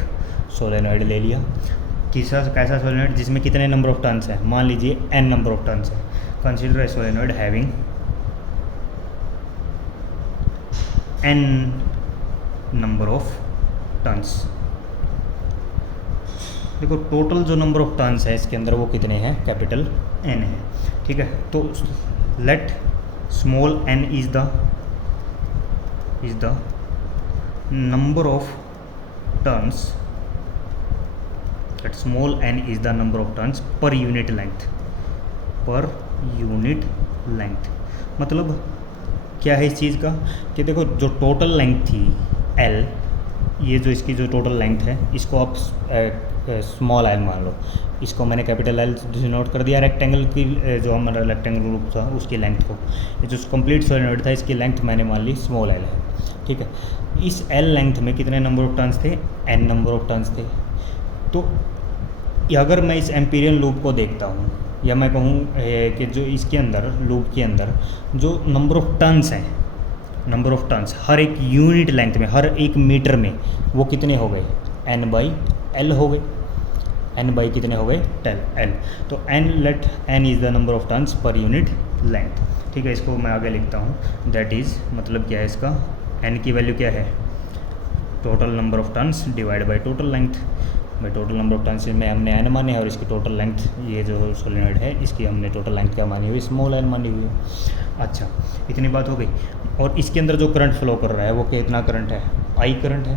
सोलेनॉइड ले लिया। कैसा सोलेनॉइड, जिसमें कितने नंबर ऑफ टर्न्स हैं, मान लीजिए n नंबर ऑफ टर्न्स है। Consider a solenoid having n number of turns. देखो टोटल जो नंबर ऑफ टर्न्स है इसके अंदर वो कितने हैं, कैपिटल N है, ठीक है। तो let small n is the number of turns, that small n is the number of turns per unit length, मतलब क्या है इस चीज़ का, कि देखो जो टोटल लेंथ थी L, ये जो इसकी जो टोटल लेंथ है, इसको आप स्मॉल l मान लो, इसको मैंने कैपिटल L डिनोट कर दिया। रेक्टेंगल की जो हमारा रेक्टेंगल रूप था उसकी लेंथ को, जो कंप्लीट सोलेनॉइड था इसकी लेंथ मैंने मान ली स्मॉल l है, ठीक है। इस L लेंथ में कितने नंबर ऑफ टर्न्स थे, n नंबर ऑफ टर्न्स थे। तो अगर मैं इस एम्पीरियन लूप को देखता हूँ, या मैं कहूँ कि जो इसके अंदर लूप के अंदर जो नंबर ऑफ टर्न्स हैं, नंबर ऑफ टर्न्स हर एक यूनिट लेंथ में, हर एक मीटर में, वो कितने हो गए, N/L हो गए। N बाई कितने हो गए, L। तो let N is the number of turns per unit length, ठीक है। इसको मैं आगे लिखता हूँ, दैट इज़, मतलब क्या है इसका, N की वैल्यू क्या है, total number of turns divide by total length. भाई टोटल नंबर ऑफ टर्न्स में हमने n माने है, और इसकी टोटल लेंथ, ये जो सोलेनॉइड है इसकी हमने टोटल लेंथ क्या मानी हुई, स्मॉल l मानी हुई है। अच्छा, इतनी बात हो गई। और इसके अंदर जो करंट फ्लो कर रहा है वो कितना करंट है, I करंट है।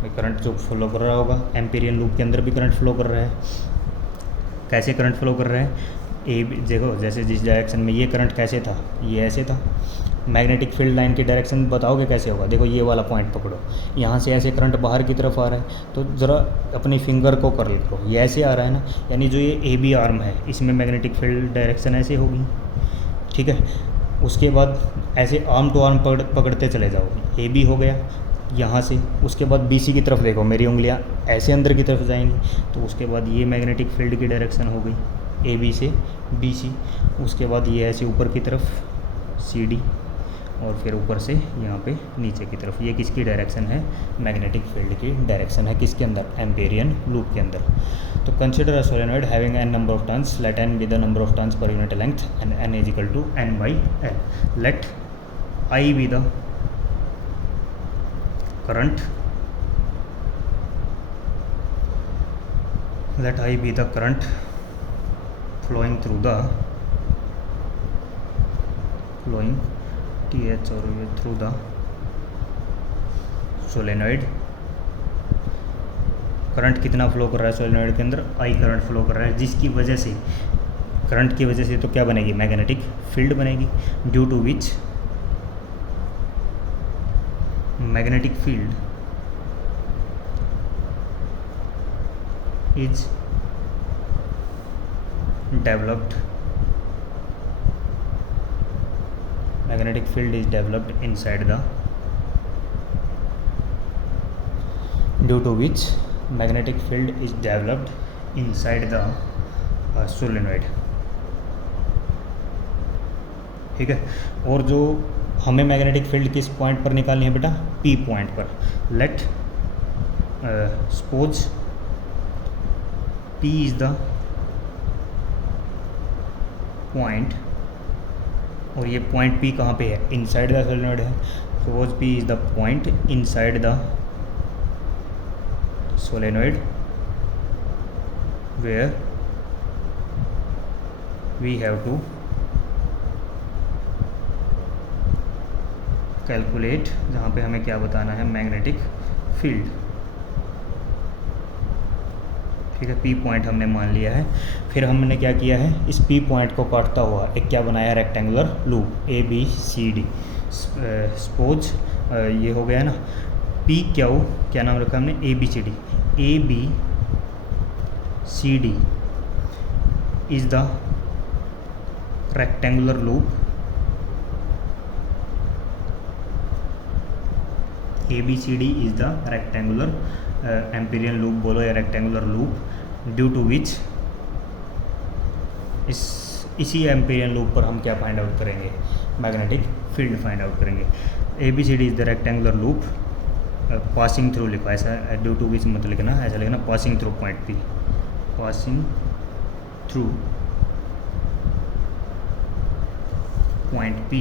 भाई करंट जो फ्लो कर रहा होगा, एम्पीरियन लूप के अंदर भी करंट फ्लो कर रहा है। कैसे करंट फ्लो कर रहा है, देखो जैसे जिस डायरेक्शन में ये करंट कैसे था, ये ऐसे था। मैग्नेटिक फील्ड लाइन की डायरेक्शन बताओगे कैसे होगा, देखो ये वाला पॉइंट पकड़ो, यहाँ से ऐसे करंट बाहर की तरफ आ रहा है, तो ज़रा अपनी फिंगर को कर लो, ये ऐसे आ रहा है ना, यानी जो ये AB आर्म है इसमें मैग्नेटिक फील्ड डायरेक्शन ऐसे होगी, ठीक है। उसके बाद ऐसे आर्म टू आर्म पकड़ते चले जाओ, AB हो गया, यहाँ से, उसके बाद BC की तरफ देखो, मेरी उंगलियाँ ऐसे अंदर की तरफ जाएंगी, तो उसके बाद ये मैग्नेटिक फील्ड की डायरेक्शन हो गई AB से BC, उसके बाद ये ऐसे ऊपर की तरफ CD, और फिर ऊपर से यहाँ पे नीचे की तरफ। ये किसकी डायरेक्शन है? मैग्नेटिक फील्ड की डायरेक्शन है। किसके अंदर? एम्पेरियन लूप के अंदर। तो consider a solenoid having n number of turns, let n be the number of turns per unit length and n is equal to n/l। Let I be the current, let I be the current flowing through the TH और ये through the solenoid। Current कितना flow कर रहा है solenoid के अंदर? I current flow कर रहा है, जिसकी वजह से, करंट की वजह से तो क्या बनेगी? मैग्नेटिक फील्ड बनेगी, due to which magnetic field is developed, magnetic field is developed inside the, due to which magnetic field is developed inside the solenoid। ठीक है। और जो हमें मैग्नेटिक फील्ड किस पॉइंट पर निकालनी है बेटा? P पॉइंट पर। Let suppose P is the point, और ये पॉइंट P कहाँ पे है? इनसाइड द सोलेनॉइड है। Suppose P is the point inside the solenoid where we have to calculate, जहाँ पे हमें क्या बताना है? Magnetic field. ठीक है, P पॉइंट हमने मान लिया है। फिर हमने क्या किया है? इस P पॉइंट को काटता हुआ एक क्या बनाया? Rectangular loop ABCD। सपोज ये हो गया ना, PQ, क्या नाम रखा हमने? ABCD। ABCD is the rectangular loop, ABCD is the rectangular Amperian loop बोलो या रेक्टेंगुलर लूप, ड्यू टू विच इसी एम्पीरियन लूप पर हम क्या फाइंड आउट करेंगे? मैग्नेटिक फील्ड फाइंड आउट करेंगे। ABCD is the rectangular loop passing through लिखो, ऐसा ड्यू टू विच मत लिखना, ऐसा लिखना passing through point P, passing through point P।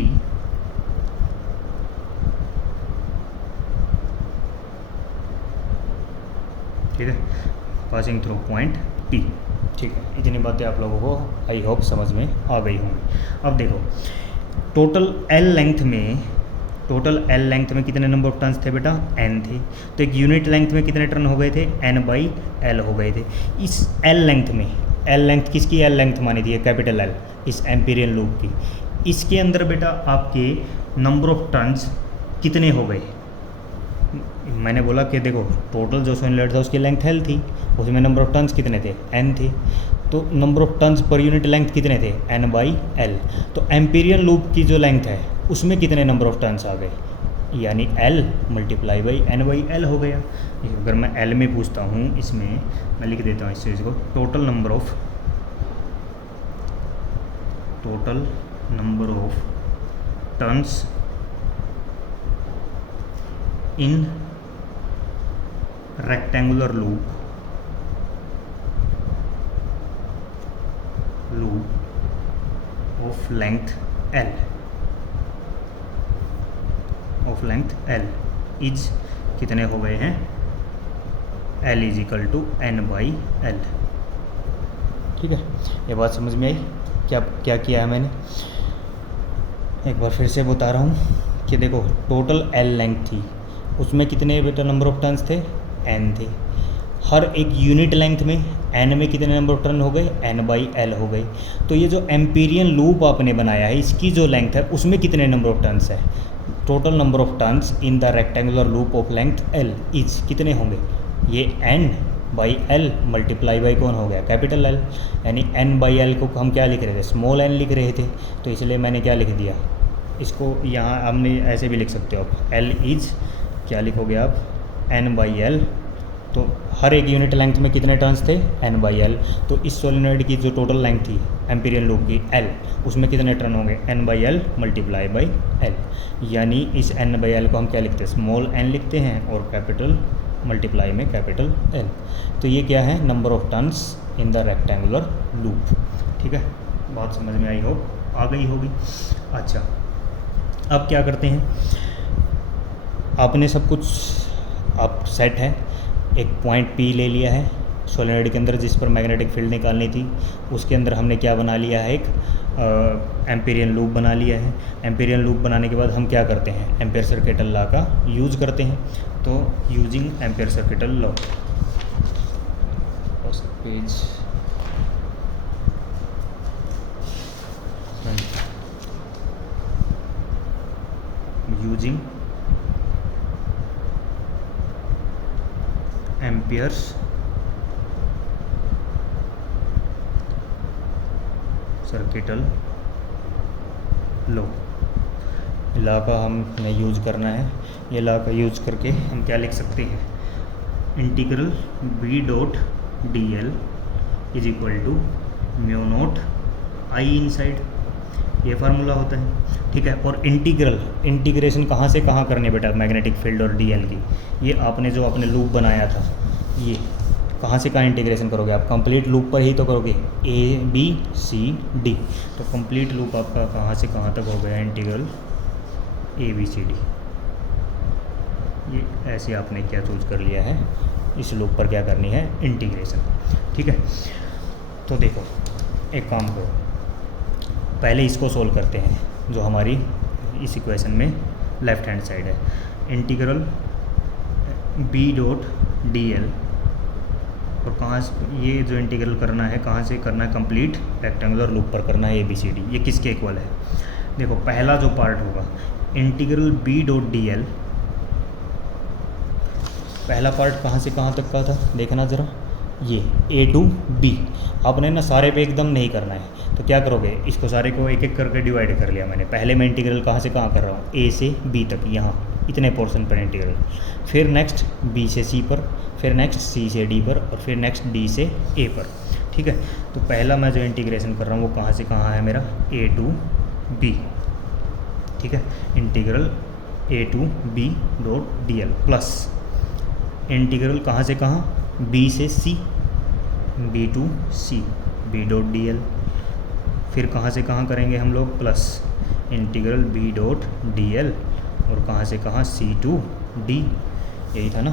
ठीक है, पासिंग थ्रू पॉइंट P। ठीक है, इतनी बातें आप लोगों को आई होप समझ में आ गई होंगी। अब देखो, टोटल L लेंथ में कितने नंबर ऑफ टर्न्स थे बेटा? N थे। तो एक यूनिट लेंथ में कितने टर्न हो गए थे? N/L हो गए थे। इस L लेंथ किसकी L लेंथ मानी थी? कैपिटल L, इस एम्पीरियन लूप की। इसके अंदर बेटा आपके नंबर ऑफ टर्न्स कितने हो गए? मैंने बोला कि देखो, टोटल जो सोलेनॉइड था उसकी लेंथ L थी, उसमें नंबर ऑफ टर्न्स कितने थे? N थे। तो number of turns per unit length कितने थे? N/L। तो एम्पीरियन लूप की जो लेंथ है उसमें कितने नंबर ऑफ टर्न्स आ गए? यानी L मल्टीप्लाई बाई N/L हो गया। अगर मैं L में पूछता हूँ, इसमें मैं लिख देता हूँ इस चीज़ को, total number of turns in rectangular loop of length L is कितने हो गए हैं? L is equal to N/L। ठीक है, ये बात समझ में आई? क्या किया है मैंने? एक बार फिर से बता रहा हूँ कि देखो, टोटल L लेंथ थी, उसमें कितने बेटा नंबर ऑफ टर्न्स थे? N थे। हर एक यूनिट लेंथ में N में कितने नंबर ऑफ टर्न हो गए? N/L हो गए। तो ये जो एम्पीरियन लूप आपने बनाया है, इसकी जो लेंथ है उसमें कितने नंबर ऑफ टर्न्स है? Total number of turns in the rectangular loop of length L is कितने होंगे? ये N/L मल्टीप्लाई बाई कौन हो गया? Capital L। यानी N/L को हम क्या लिख रहे थे? स्मॉल n लिख रहे थे, तो इसलिए मैंने क्या लिख दिया इसको? यहाँ हमने ऐसे भी लिख सकते हो आप, L इज क्या लिखोगे आप, N/L। तो हर एक यूनिट लेंथ में कितने टर्न्स थे, N/L। तो इस सोलेनॉइड की जो टोटल लेंथ थी एम्पीरियल लूप की L, उसमें कितने टर्न होंगे, N/L मल्टीप्लाई बाई L। यानी इस N/L को हम क्या लिखते हैं, स्मॉल n लिखते हैं और कैपिटल मल्टीप्लाई में कैपिटल L। तो ये क्या है, number of turns in the rectangular loop. ठीक है, बात समझ में आई हो, आ गई होगी। अच्छा, अब क्या करते हैं, आपने सब कुछ आप सेट है, एक पॉइंट P ले लिया है सोलेनॉइड के अंदर जिस पर मैग्नेटिक फील्ड निकालनी थी, उसके अंदर हमने क्या बना लिया है, एक एम्पीरियन लूप बना लिया है। एम्पीरियन लूप बनाने के बाद हम क्या करते हैं, एम्पेयर सर्किटल लॉ का यूज़ करते हैं। तो using Ampere circuital law, page using amperes circuital law, law का हमें यूज़ करना है। ये लॉ का यूज़ करके हम क्या लिख सकते हैं, integral B.dl is equal to mu naught I inside, ये फार्मूला होता है। ठीक है, और इंटीग्रेशन कहाँ से कहाँ करनी है बेटा, मैग्नेटिक फील्ड और डीएल की, ये आपने जो आपने लूप बनाया था, ये कहाँ से कहाँ इंटीग्रेशन करोगे आप, कंप्लीट लूप पर ही तो करोगे, ABCD। तो कंप्लीट लूप आपका कहाँ से कहाँ तक हो गया, इंटीग्रल ABCD। ये ऐसे आपने क्या चूज कर लिया है, इस लूप पर क्या करनी है, इंटीग्रेशन। ठीक है, तो देखो एक काम करो, पहले इसको सोल्व करते हैं जो हमारी इस इक्वेशन में लेफ्ट हैंड साइड है। इंटीग्रल B.dl, और कहाँ से ये जो इंटीग्रल करना है, कहाँ से करना है, कंप्लीट रेक्टेंगुलर लूप पर करना है, ABCD। ये किसके इक्वल है, देखो पहला जो पार्ट होगा इंटीग्रल B.dl, पहला पार्ट कहाँ से कहाँ तक का था, देखना ज़रा, ये A to B। आपने ना सारे पे एकदम नहीं करना है, तो क्या करोगे, इसको सारे को एक एक करके डिवाइड कर लिया मैंने। पहले मैं इंटीग्रल कहाँ से कहाँ कर रहा हूँ, A से B तक, यहाँ इतने पोर्शन पर इंटीग्रल, फिर नेक्स्ट B से C पर, फिर नेक्स्ट C से D पर, और फिर नेक्स्ट D से A पर। ठीक है, तो पहला मैं जो इंटीग्रेशन कर रहा हूँ वो कहाँ से कहाँ है मेरा, A to B। ठीक है, integral A to B.dl plus integral कहाँ से कहाँ, B से C, B to C B.dl। फिर कहाँ से कहाँ करेंगे हम लोग, प्लस इंटीग्रल B.dl, और कहाँ से कहाँ, C to D। यही था ना,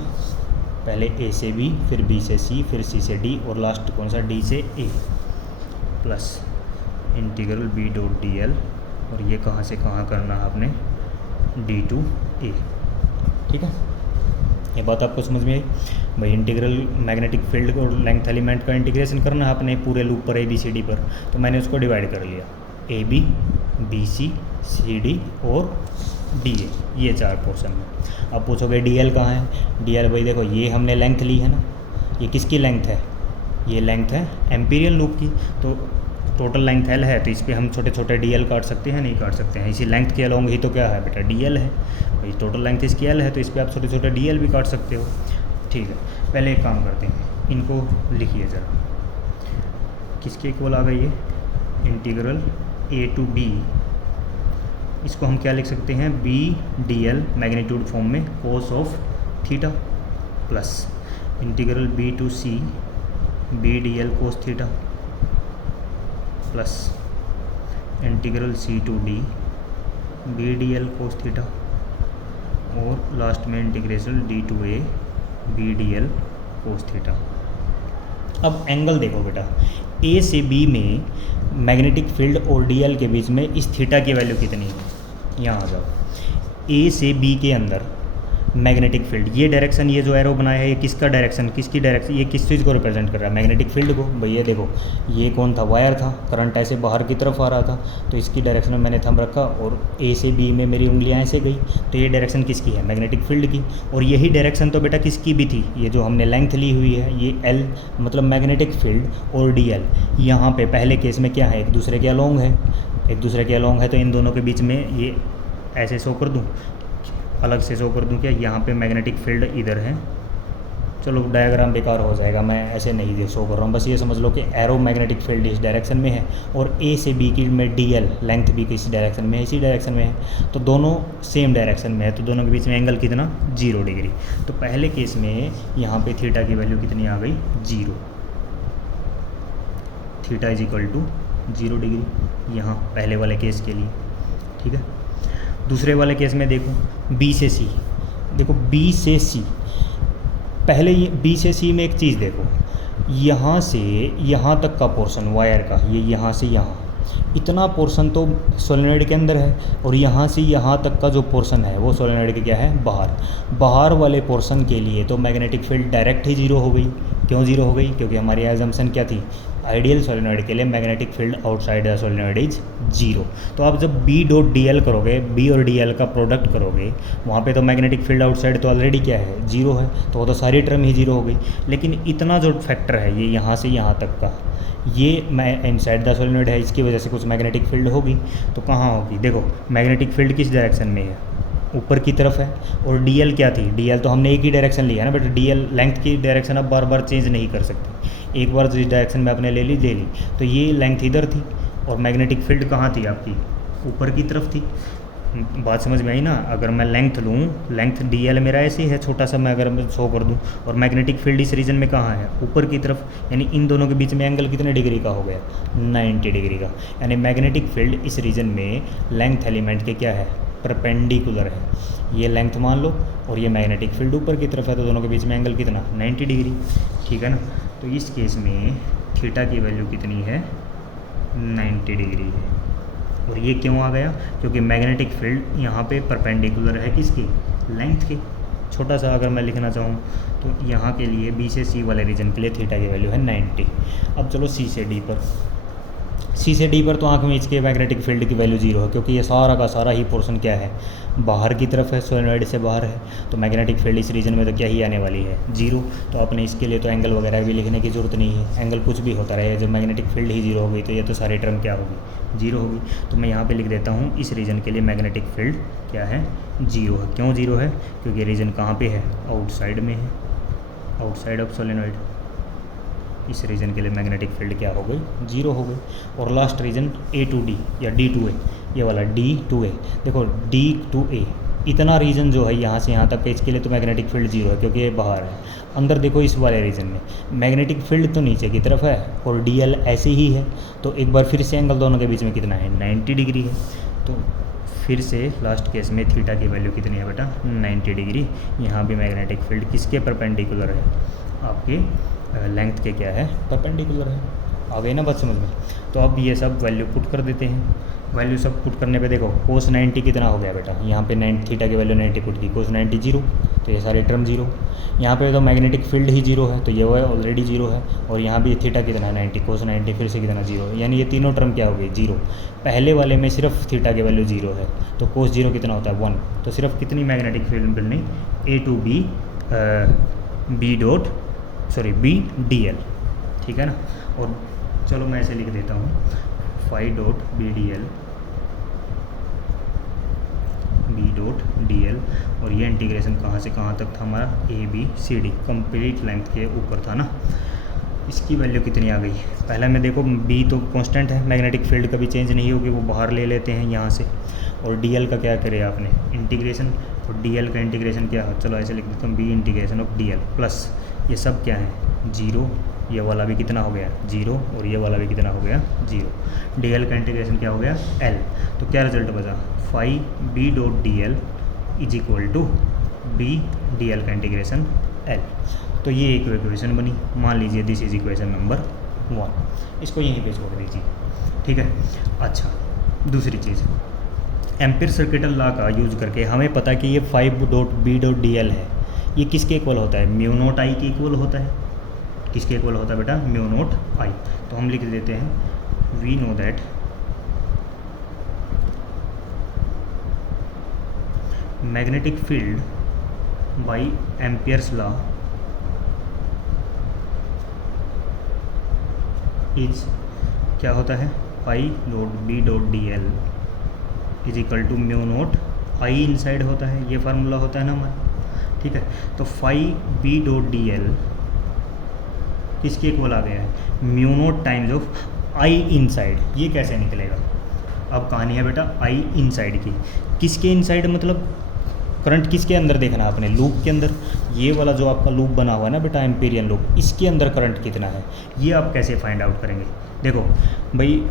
पहले A से B, फिर B से C, फिर C से D, और लास्ट कौन सा, D से A, प्लस इंटीग्रल B.dl, और ये कहाँ से कहाँ करना है आपने, D to A। ठीक है, ये बात आपको समझ में आई भाई। इंटीग्रल मैग्नेटिक फील्ड और लेंथ एलिमेंट का इंटीग्रेशन करना है अपने पूरे लूप पर ABCD पर, तो मैंने उसको डिवाइड कर लिया, AB BC CD और DA, ये चार पोर्शन में। अब पूछोगे DL कहाँ है, DL भाई देखो ये हमने लेंथ ली है ना, ये किसकी लेंथ है, ये लेंथ है एम्पीरियल लूप की। तो टोटल लेंथ L है, तो इस पर हम छोटे छोटे DL काट सकते हैं, नहीं काट सकते हैं, इसी लेंथ के अलोंग ही तो क्या है बेटा, DL है भाई। टोटल लेंथ इसकी L है, तो इस पर आप छोटे छोटे DL भी काट सकते हो। ठीक है, पहले एक काम करते हैं, इनको लिखिए ज़रा, किसके इक्वल आ गई है, इंटीग्रल A to B, इसको हम क्या लिख सकते हैं, B.dl मैग्नीट्यूड फॉर्म में cos of theta, plus integral B to C B.dl cos theta, plus integral C to D B.dl cos theta, और लास्ट में integration D to A B.dl cos theta. अब एंगल देखो बेटा, A से B में magnetic field और DL के बीच में इस थीटा की वैल्यू कितनी है, यहाँ आ जाओ। A से B के अंदर मैग्नेटिक फील्ड, ये डायरेक्शन, ये जो एरो बनाया है, ये किसका डायरेक्शन, किसकी डायरेक्शन, ये किस चीज़ को रिप्रेजेंट कर रहा है, मैग्नेटिक फील्ड को। भैया देखो ये कौन था, वायर था, करंट ऐसे बाहर की तरफ आ रहा था, तो इसकी डायरेक्शन में मैंने थंब रखा, और A से B में मेरी उंगलियाँ ऐसे गई, तो ये डायरेक्शन किसकी है, मैग्नेटिक फील्ड की। और यही डायरेक्शन तो बेटा किसकी भी थी, ये जो हमने लेंथ ली हुई है, ये L मतलब मैग्नेटिक फील्ड और DL, यहाँ पे पहले केस में क्या है, एक दूसरे के अलोंग है, एक दूसरे के अलोंग है, तो इन दोनों के बीच में ये ऐसे शो कर दूँ, अलग से शो कर दूँ क्या, यहाँ पे मैग्नेटिक फील्ड इधर है, चलो डायग्राम बेकार हो जाएगा, मैं ऐसे नहीं शो कर रहा हूँ, बस ये समझ लो कि एरो मैग्नेटिक फील्ड इस डायरेक्शन में है और ए से बी की में डी एल लेंथ भी किसी डायरेक्शन में है, इसी डायरेक्शन में है, तो दोनों सेम डायरेक्शन में है, तो दोनों के बीच में एंगल कितना 0 डिग्री। तो पहले केस में यहाँ पे थीटा की वैल्यू कितनी आ गई 0, theta is equal to 0 degree यहाँ पहले वाले केस के लिए, ठीक है। दूसरे वाले केस में देखो बी से सी, देखो बी से सी, पहले ये बी से सी में एक चीज़ देखो, यहाँ से यहाँ तक का पोर्शन वायर का, ये यहाँ से यहाँ इतना पोर्शन तो सोलेनॉइड के अंदर है, और यहाँ से यहाँ तक का जो पोर्शन है वो सोलेनॉइड के क्या है बाहर। बाहर वाले पोर्शन के लिए तो मैग्नेटिक फील्ड डायरेक्ट ही 0 हो गई। क्यों 0 हो गई? क्योंकि हमारी एजम्पशन क्या थी, आइडियल सोलेनॉइड के लिए magnetic field outside the solenoid is 0। तो आप जब बी डॉट डी एल करोगे, बी और डी एल का प्रोडक्ट करोगे, वहाँ पे तो मैग्नेटिक फील्ड आउटसाइड तो ऑलरेडी क्या है 0 है, तो वो तो सारी टर्म ही 0 हो गई। लेकिन इतना जो फैक्टर है ये यहाँ से यहाँ तक का, ये मैं इनसाइड द सोलेनॉइड है, इसकी वजह से कुछ मैग्नेटिक फील्ड होगी। तो कहाँ होगी? देखो मैग्नेटिक फील्ड किस डायरेक्शन में है, ऊपर की तरफ है, और डी एल क्या थी, डी एल तो हमने एक ही डायरेक्शन लिया ना, बट डी एल लेंथ की डायरेक्शन आप बार बार चेंज नहीं कर सकते, एक बार जिस डायरेक्शन में आपने ले ली। तो ये लेंथ इधर थी और मैग्नेटिक फील्ड कहाँ थी आपकी, ऊपर की तरफ थी। बात समझ में आई ना? अगर मैं लेंथ लूँ, लेंथ डी एल मेरा ऐसे ही है छोटा सा, मैं अगर मैं शो कर दूँ, और मैग्नेटिक फील्ड इस रीजन में कहाँ है, ऊपर की तरफ, यानी इन दोनों के बीच में एंगल कितने डिग्री का हो गया 90 डिग्री का। यानी मैग्नेटिक फील्ड इस रीजन में लेंथ एलिमेंट के क्या है, परपेंडिकुलर है। ये लेंथ मान लो और ये मैग्नेटिक फील्ड ऊपर की तरफ है, तो दोनों के बीच में एंगल कितना 90 डिग्री, ठीक है ना। तो इस केस में थीटा की वैल्यू कितनी है 90 डिग्री है। और ये क्यों आ गया? क्योंकि मैग्नेटिक फील्ड यहाँ पे परपेंडिकुलर है किसकी, लेंथ की। छोटा सा अगर मैं लिखना चाहूँ तो यहाँ के लिए बी से सी वाले रीजन के लिए थीटा की वैल्यू है 90। अब चलो सी से डी पर, सी से डी पर तो आँख में इसके मैग्नेटिक फील्ड की वैल्यू 0 है, क्योंकि ये सारा का सारा ही पोर्शन क्या है, बाहर की तरफ है, सोलेनॉइड से बाहर है, तो मैग्नेटिक फील्ड इस रीजन में तो क्या ही आने वाली है 0। तो आपने इसके लिए तो एंगल वगैरह भी लिखने की ज़रूरत नहीं है, एंगल कुछ भी होता रहे, जब मैग्नेटिक फील्ड ही 0 हो गई तो ये तो सारी टर्म क्या होगी 0 होगी। तो मैं यहाँ पर लिख देता हूँ इस रीजन के लिए मैग्नेटिक फील्ड क्या है 0 है। क्यों 0 है? क्योंकि रीजन कहाँ पर है, आउटसाइड में है, आउटसाइड ऑफ सोलेनॉइड। इस रीजन के लिए मैग्नेटिक फील्ड क्या हो गई 0 हो गई। और last region A to D या डी टू ए, ये वाला डी टू ए, देखो डी टू ए इतना रीजन जो है यहाँ से यहाँ तक, इसके लिए तो मैग्नेटिक फील्ड 0 है क्योंकि ये बाहर है। अंदर देखो इस वाले रीजन में मैग्नेटिक फील्ड तो नीचे की तरफ है और डी एल ऐसे ही है, तो एक बार फिर से एंगल दोनों के बीच में कितना है 90 डिग्री है। तो फिर से लास्ट केस में थीटा की वैल्यू कितनी है बेटा 90 डिग्री। यहाँ भी मैग्नेटिक फील्ड किसके परपेंडिकुलर है, आपके लेंथ के क्या है, परपेंडिकुलर है। आ गई ना बात समझ में? तो अब ये सब वैल्यू पुट कर देते हैं। वैल्यू सब पुट करने पे देखो कोस 90 कितना हो गया बेटा, यहाँ पे 90 थीटा की वैल्यू 90 पुट की, कोस 90 0, तो ये सारे टर्म 0। यहाँ पे तो मैग्नेटिक फील्ड ही 0 है, तो ये वो है ऑलरेडी 0 है, और यहाँ भी थीटा कितना है 90, कोस 90 फिर से कितना 0, यानी ये तीनों टर्म क्या हो गई 0। पहले वाले में सिर्फ थीटा की वैल्यू 0 है, तो कोस 0 कितना होता है 1। तो सिर्फ कितनी मैग्नेटिक फील्ड मिलनी, A to B B dot B D L, ठीक है ना। और चलो मैं ऐसे लिख देता हूँ phi dot B D L, B dot D L, और ये इंटीग्रेशन कहाँ से कहाँ तक था हमारा, A B C D, complete length के ऊपर था ना। इसकी वैल्यू कितनी आ गई, पहले में देखो बी तो कांस्टेंट है, मैग्नेटिक फील्ड कभी चेंज नहीं होगी, वो बाहर ले लेते हैं यहाँ से। और डी एल का क्या करे आपने इंटीग्रेशन, तो डी एल का इंटीग्रेशन क्या है, चलो ऐसे लिख देता हूँ B integration of D L plus ये सब क्या है 0, ये वाला भी कितना हो गया 0, और ये वाला भी कितना हो गया 0। डी एल का इंटीग्रेशन क्या हो गया L, तो क्या रिजल्ट बचा, phi B dot D L is equal to B D L का इंटीग्रेशन L। तो ये एक इक्वेशन बनी, मान लीजिए दिस इज इक्वेशन नंबर 1, इसको यहीं पे छोड़ दीजिए, ठीक है। अच्छा दूसरी चीज़, एम्पीयर सर्किटल लॉ का यूज करके हमें पता है कि ये 5 dot B dot D L है, ये किसके इक्वल होता है, म्यू नोट आई के इक्वल होता है। किसके इक्वल होता है बेटा, म्यू नोट आई। तो हम लिख देते हैं we know that magnetic field by Ampere's law is क्या होता है, pi dot B dot D L is equal to mu naught I inside होता है, ये फार्मूला होता है ना हमारा, ठीक है। तो phi B dot D L किसके इक्वल आ गया है, mu not times of I inside. ये कैसे निकलेगा, अब कहानी है बेटा आई इनसाइड की। किसके इनसाइड मतलब करंट किसके अंदर देखना है आपने, लूप के अंदर। ये वाला जो आपका लूप बना हुआ है ना बेटा एम्पीरियन लूप, इसके अंदर करंट कितना है, ये आप कैसे फाइंड आउट करेंगे। देखो भाई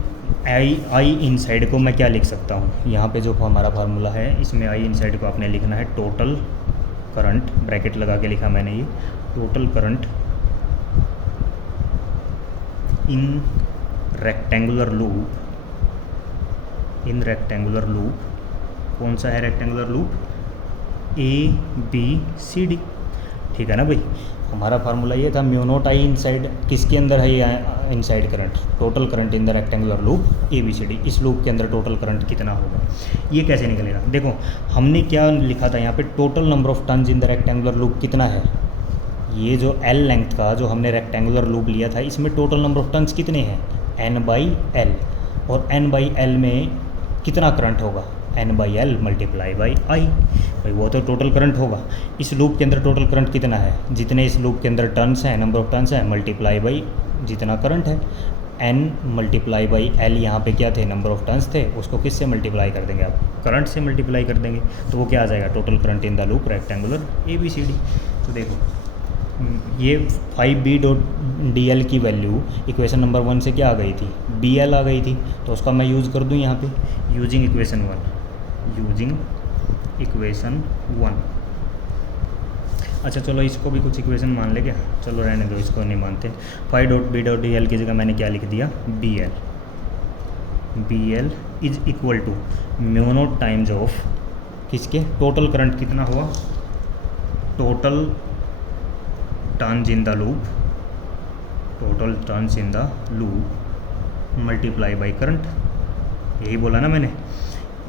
आई इनसाइड को मैं क्या लिख सकता हूँ, यहाँ पे जो हमारा फार्मूला है इसमें आई इनसाइड को आपने लिखना है टोटल करंट, ब्रैकेट लगा के लिखा मैंने ये, total current in rectangular loop, in rectangular loop. कौन सा है rectangular loop, A B C D, ठीक है ना भाई। हमारा फार्मूला ये था म्यू नॉट आई इनसाइड, किसके अंदर है ये inside current, total current in the rectangular loop A B C D. इस लूप के अंदर टोटल करंट कितना होगा, ये कैसे निकलेगा। देखो हमने क्या लिखा था यहाँ पे, total number of turns in the rectangular loop कितना है। ये जो एल लेंथ का जो हमने रेक्टेंगुलर लूप लिया था, इसमें टोटल नंबर ऑफ टर्न्स कितने हैं, एन बाई एल, और एन बाई एल में कितना करंट होगा, N by L multiply by I, भाई वो तो टोटल करंट होगा। इस लूप के अंदर टोटल करंट कितना है, जितने इस लूप के अंदर टर्न्स हैं, नंबर ऑफ टर्न्स हैं, मल्टीप्लाई बाई जितना करंट है, एन मल्टीप्लाई बाई एल। यहाँ पे क्या थे, नंबर ऑफ टर्न्स थे, उसको किससे मल्टीप्लाई कर देंगे आप, करंट से मल्टीप्लाई कर देंगे, तो वो क्या आ जाएगा, total current in the loop rectangular A B C D. तो देखो ये 5b डॉट डी एल की वैल्यू इक्वेशन नंबर 1 से क्या आ गई थी, बी एल आ गई थी, तो उसका मैं यूज़ कर दूँ यहाँ पे, यूजिंग इक्वेशन 1, यूजिंग इक्वेशन 1। अच्छा चलो इसको भी कुछ इक्वेशन मान ले क्या, चलो रहने दो, इसको नहीं मानते। 5 dot B dot D L की जगह मैंने क्या लिख दिया, B L, B L is equal to mu not times of किसके, टोटल करंट कितना हुआ, total turns in the loop, total turns in the loop multiply by current. यही बोला ना मैंने,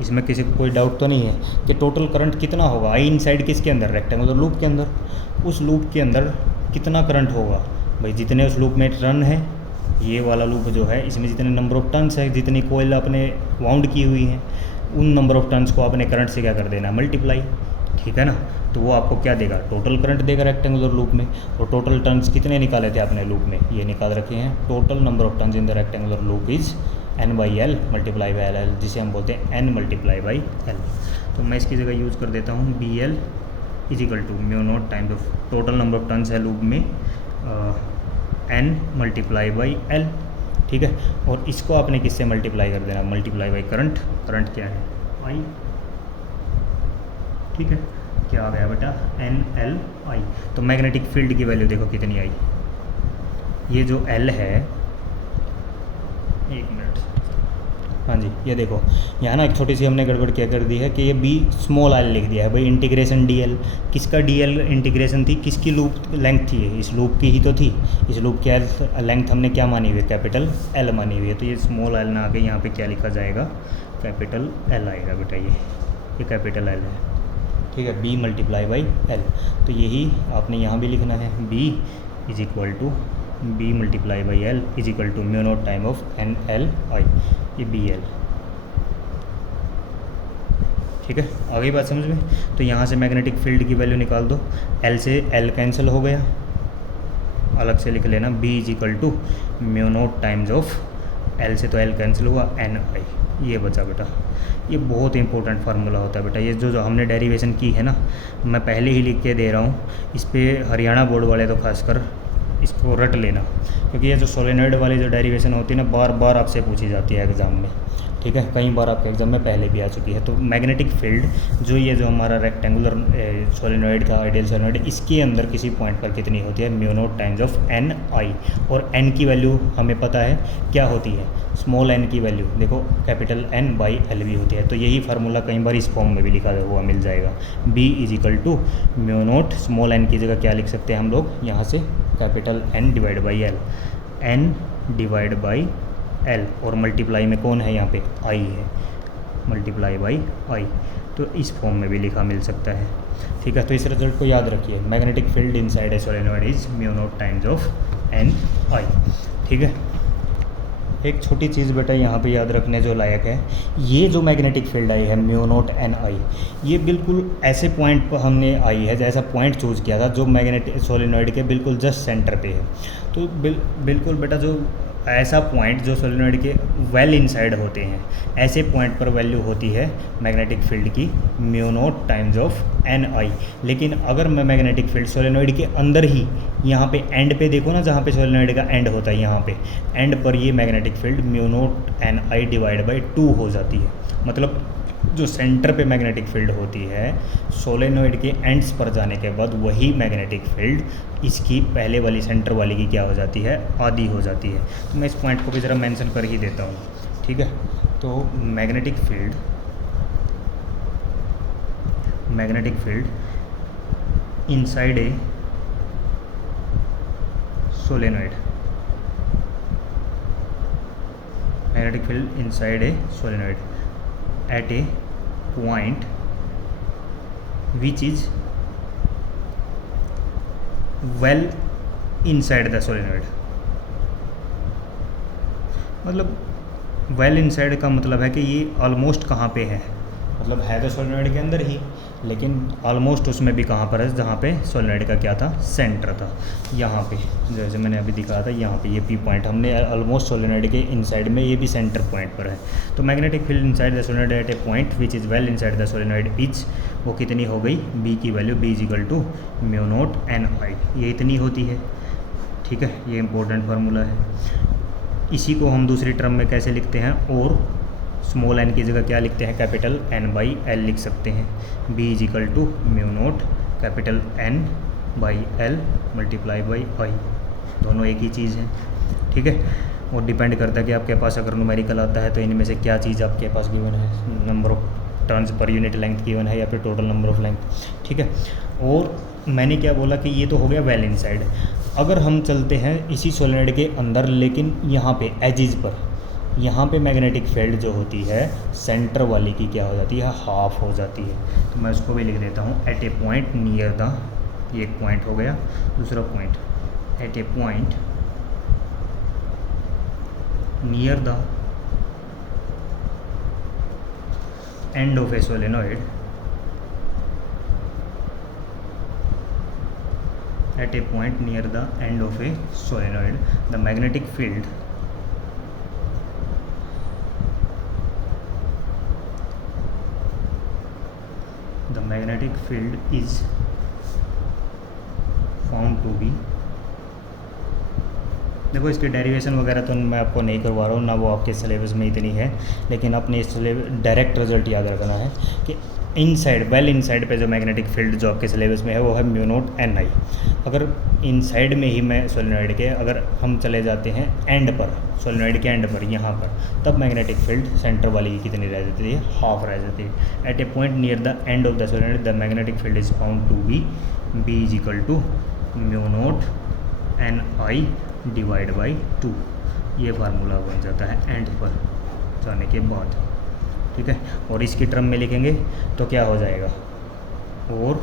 इसमें किसी को कोई डाउट तो नहीं है कि टोटल करंट कितना होगा, आई इनसाइड किसके अंदर, रेक्टेंगुलर लूप के अंदर। उस लूप के अंदर कितना करंट होगा भाई, जितने उस लूप में टर्न है, ये वाला लूप जो है इसमें जितने नंबर ऑफ टर्न्स है, जितनी कोयल आपने वाउंड की हुई हैं, उन नंबर ऑफ टर्न्स को आपने करंट से क्या कर देना, मल्टीप्लाई, ठीक है ना। तो वो आपको क्या देगा, टोटल करंट देगा रेक्टेंगुलर लूप में। और टोटल टर्न्स कितने निकाले थे आपने लूप में, ये निकाल रखे हैं, total number of turns in the rectangular loop is an by L multiply by L L, जिसे हम बोलते हैं एन मल्टीप्लाई बाई एल। तो मैं इसकी जगह यूज़ कर देता हूँ B L is equal to mu not times of total number of turns है लूप में एन मल्टीप्लाई बाई एल, ठीक है। और इसको आपने किससे मल्टीप्लाई कर देना, मल्टीप्लाई बाई करंट, करंट क्या है, आई, ठीक है। क्या आ गया बेटा, एन एल आई। तो मैग्नेटिक फील्ड की वैल्यू देखो कितनी आई, ये जो एल है, एक मिनट, हाँ जी ये देखो यहाँ ना एक छोटी सी हमने गड़बड़ क्या कर दी है कि ये बी स्मॉल एल लिख दिया है भाई, इंटीग्रेशन डी एल, किसका डी एल इंटीग्रेशन थी, किसकी लूप लेंथ थी ये, इस लूप की ही तो थी। इस लूप की लेंथ हमने क्या मानी हुई है, कैपिटल एल मानी हुई है, तो ये स्मॉल एल ना आके यहाँ पे क्या लिखा जाएगा, कैपिटल एल आएगा बेटा, ये कैपिटल एल है, ठीक है, बी मल्टीप्लाई बाई एल। तो यही आपने यहाँ भी लिखना है, B is equal to B multiply by L is equal to mu naught time of N L I, ये बी एल, ठीक है। आ गई बात समझ में। तो यहाँ से मैग्नेटिक फील्ड की वैल्यू निकाल दो, एल से एल कैंसिल हो गया, अलग से लिख लेना, B is equal to mu not times of L से तो एल कैंसिल हुआ, एन आई, ये बचा बेटा। ये बहुत इंपॉर्टेंट फार्मूला होता है बेटा, ये जो हमने डेरिवेशन की है ना, मैं पहले ही लिख के दे रहा हूँ, इस पर हरियाणा बोर्ड वाले तो खासकर इसको रट लेना, क्योंकि ये जो सोलेनॉइड वाली जो डेरिवेशन होती है ना, बार बार आपसे पूछी जाती है एग्ज़ाम में, ठीक है, कई बार आपके एग्जाम में पहले भी आ चुकी है। तो मैग्नेटिक फील्ड जो ये जो हमारा रेक्टेंगुलर सोलेनॉइड का आइडियल सोलेनॉइड, इसके अंदर किसी पॉइंट पर कितनी होती है, mu not times of N I, और एन की वैल्यू हमें पता है क्या होती है, स्मॉल एन की वैल्यू देखो कैपिटल एन बाई एल भी होती है। तो यही फार्मूला कई बार इस फॉर्म में भी लिखा हुआ मिल जाएगा, B is equal to mu naught small N की जगह क्या लिख सकते हैं हम लोग यहाँ से, capital N divide by L, N divide by L, और मल्टीप्लाई में कौन है यहाँ पे, आई है, मल्टीप्लाई बाई आई। तो इस फॉर्म में भी लिखा मिल सकता है, ठीक है। तो इस रिजल्ट को याद रखिए, magnetic field inside a solenoid is mu not times of N I, ठीक है। एक छोटी चीज़ बेटा यहाँ पे याद रखने जो लायक है, ये जो मैग्नेटिक फील्ड आई है म्यू नॉट एन आई, ये बिल्कुल ऐसे पॉइंट पर हमने आई है जैसा पॉइंट चूज़ किया था जो मैग्नेटिक सोलेनॉइड के बिल्कुल जस्ट सेंटर पे है। तो बिल्कुल बेटा जो ऐसा पॉइंट जो सोलेनॉइड के वेल इनसाइड होते हैं, ऐसे पॉइंट पर वैल्यू होती है मैग्नेटिक फील्ड की mu not times of N I. लेकिन अगर मैं मैग्नेटिक फील्ड सोलेनॉइड के अंदर ही, यहाँ पे एंड पे देखो ना, जहाँ पे सोलेनॉइड का एंड होता है, यहाँ पे एंड पर ये magnetic field mu naught N I divide by 2 हो जाती है। मतलब जो सेंटर पे मैग्नेटिक फील्ड होती है सोलेनॉइड के एंड्स पर जाने के बाद, वही मैग्नेटिक फील्ड इसकी पहले वाली सेंटर वाली की क्या हो जाती है, आधी हो जाती है। तो मैं इस पॉइंट को भी ज़रा मेंशन कर ही देता हूँ, ठीक है। तो magnetic field inside a solenoid, magnetic field inside a solenoid at a point which is well inside the solenoid। मतलब well inside का मतलब है कि ये ऑलमोस्ट कहाँ पे है, मतलब है तो सोलेनॉइड के अंदर ही, लेकिन ऑलमोस्ट उसमें भी कहाँ पर है, जहाँ पे सोलेनॉइड का क्या था, सेंटर था। यहाँ पे जैसे मैंने अभी दिखाया था, यहाँ पे ये पी पॉइंट हमने ऑलमोस्ट सोलेनॉइड के इनसाइड में, ये भी सेंटर पॉइंट पर है। तो magnetic field inside the solenoid at a point which is well inside the solenoid is, वो कितनी हो गई, बी की value B is equal to mu not N I, ये इतनी होती है, ठीक है। ये इंपॉर्टेंट फार्मूला है। इसी को हम दूसरी टर्म में कैसे लिखते हैं, और स्मॉल एन की जगह क्या लिखते हैं, कैपिटल एन बाई एल लिख सकते हैं। B is equal to mu naught capital N by L multiply by I, दोनों एक ही चीज़ है, ठीक है। और डिपेंड करता है कि आपके पास अगर न्यूमेरिकल आता है तो इनमें से क्या चीज़ आपके पास गिवन है, number of turns per unit length given है या फिर टोटल नंबर ऑफ लेंथ, ठीक है। और मैंने क्या बोला कि ये तो हो गया वेल इनसाइड। अगर हम चलते हैं इसी सोलेनॉइड के अंदर, लेकिन यहाँ पे एजिज पर, यहाँ पे मैग्नेटिक फील्ड जो होती है सेंटर वाली की क्या हो जाती है, हाफ हो जाती है। तो मैं उसको भी लिख देता हूँ, at a point near the, ये एक पॉइंट हो गया। दूसरा point, at a point near the end of a solenoid, at a point near the end of a solenoid the magnetic field is found to be, देखो इसकी derivation वगैरह तो मैं आपको नहीं करवा रहा हूँ ना, वो आपके सिलेबस में इतनी है, लेकिन अपने इस डायरेक्ट रिजल्ट याद रखना है कि इनसाइड, वेल इनसाइड पे जो मैग्नेटिक फील्ड जो आपके सिलेबस में है वो है म्यू नॉट एन आई। अगर इनसाइड में ही मैं सोलेनॉइड के, अगर हम चले जाते हैं एंड पर, सोलेनॉइड के एंड पर, यहाँ पर, तब मैग्नेटिक फील्ड सेंटर वाली की कितनी रह जाती है, हाफ रह जाती है। At a point near the end of the solenoid the magnetic field is found to B B is equal to mu not N I divide by 2। ये फार्मूला बन जाता है एंड पर जाने के बाद, ठीक है। और इसकी टर्म में लिखेंगे तो क्या हो जाएगा, और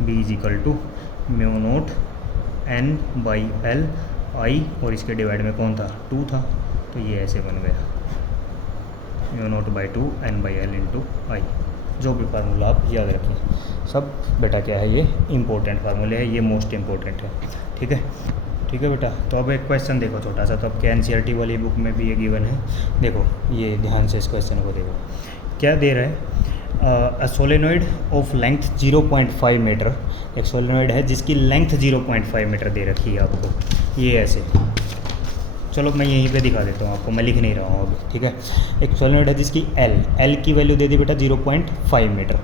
B is equal to mu not N by L I, और इसके डिवाइड में कौन था, 2 था, तो ये ऐसे बन गया mu nought by 2 N by L into I. जो भी फार्मूला आप याद रखें, सब बेटा क्या है, ये इंपॉर्टेंट फार्मूले है, ये मोस्ट इंपॉर्टेंट है, ठीक है। ठीक है बेटा। तो अब एक क्वेश्चन देखो छोटा सा, तो अब क्या एनसीईआरटी वाली बुक में भी ये गिवन है। देखो ये ध्यान से इस क्वेश्चन को देखो, क्या दे रहा है, a solenoid of length 0.5 metre, एक सोलेनॉइड है जिसकी लेंथ 0.5 मीटर दे रखी है आपको, ये ऐसे। चलो मैं यहीं पे दिखा देता हूँ आपको, मैं लिख नहीं रहा हूँ अभी, ठीक है। एक सोलेनॉइड है जिसकी एल की वैल्यू दे दी बेटा 0.5 metre,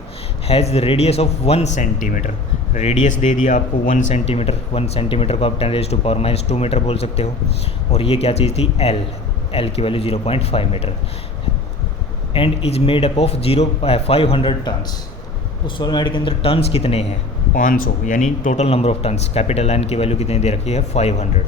has radius of 1 centimetre, radius दे दिया आपको 1 सेंटीमीटर, 1 सेंटीमीटर को आप 10⁻⁻² मीटर बोल सकते हो। और ये क्या चीज़ थी, एल की value 0.5 metre, and is made up of 500 turns. उस सोलेनॉइड के अंदर टन्स कितने हैं, 500, यानी total number of turns, capital N की वैल्यू कितनी दे रखी है, 500।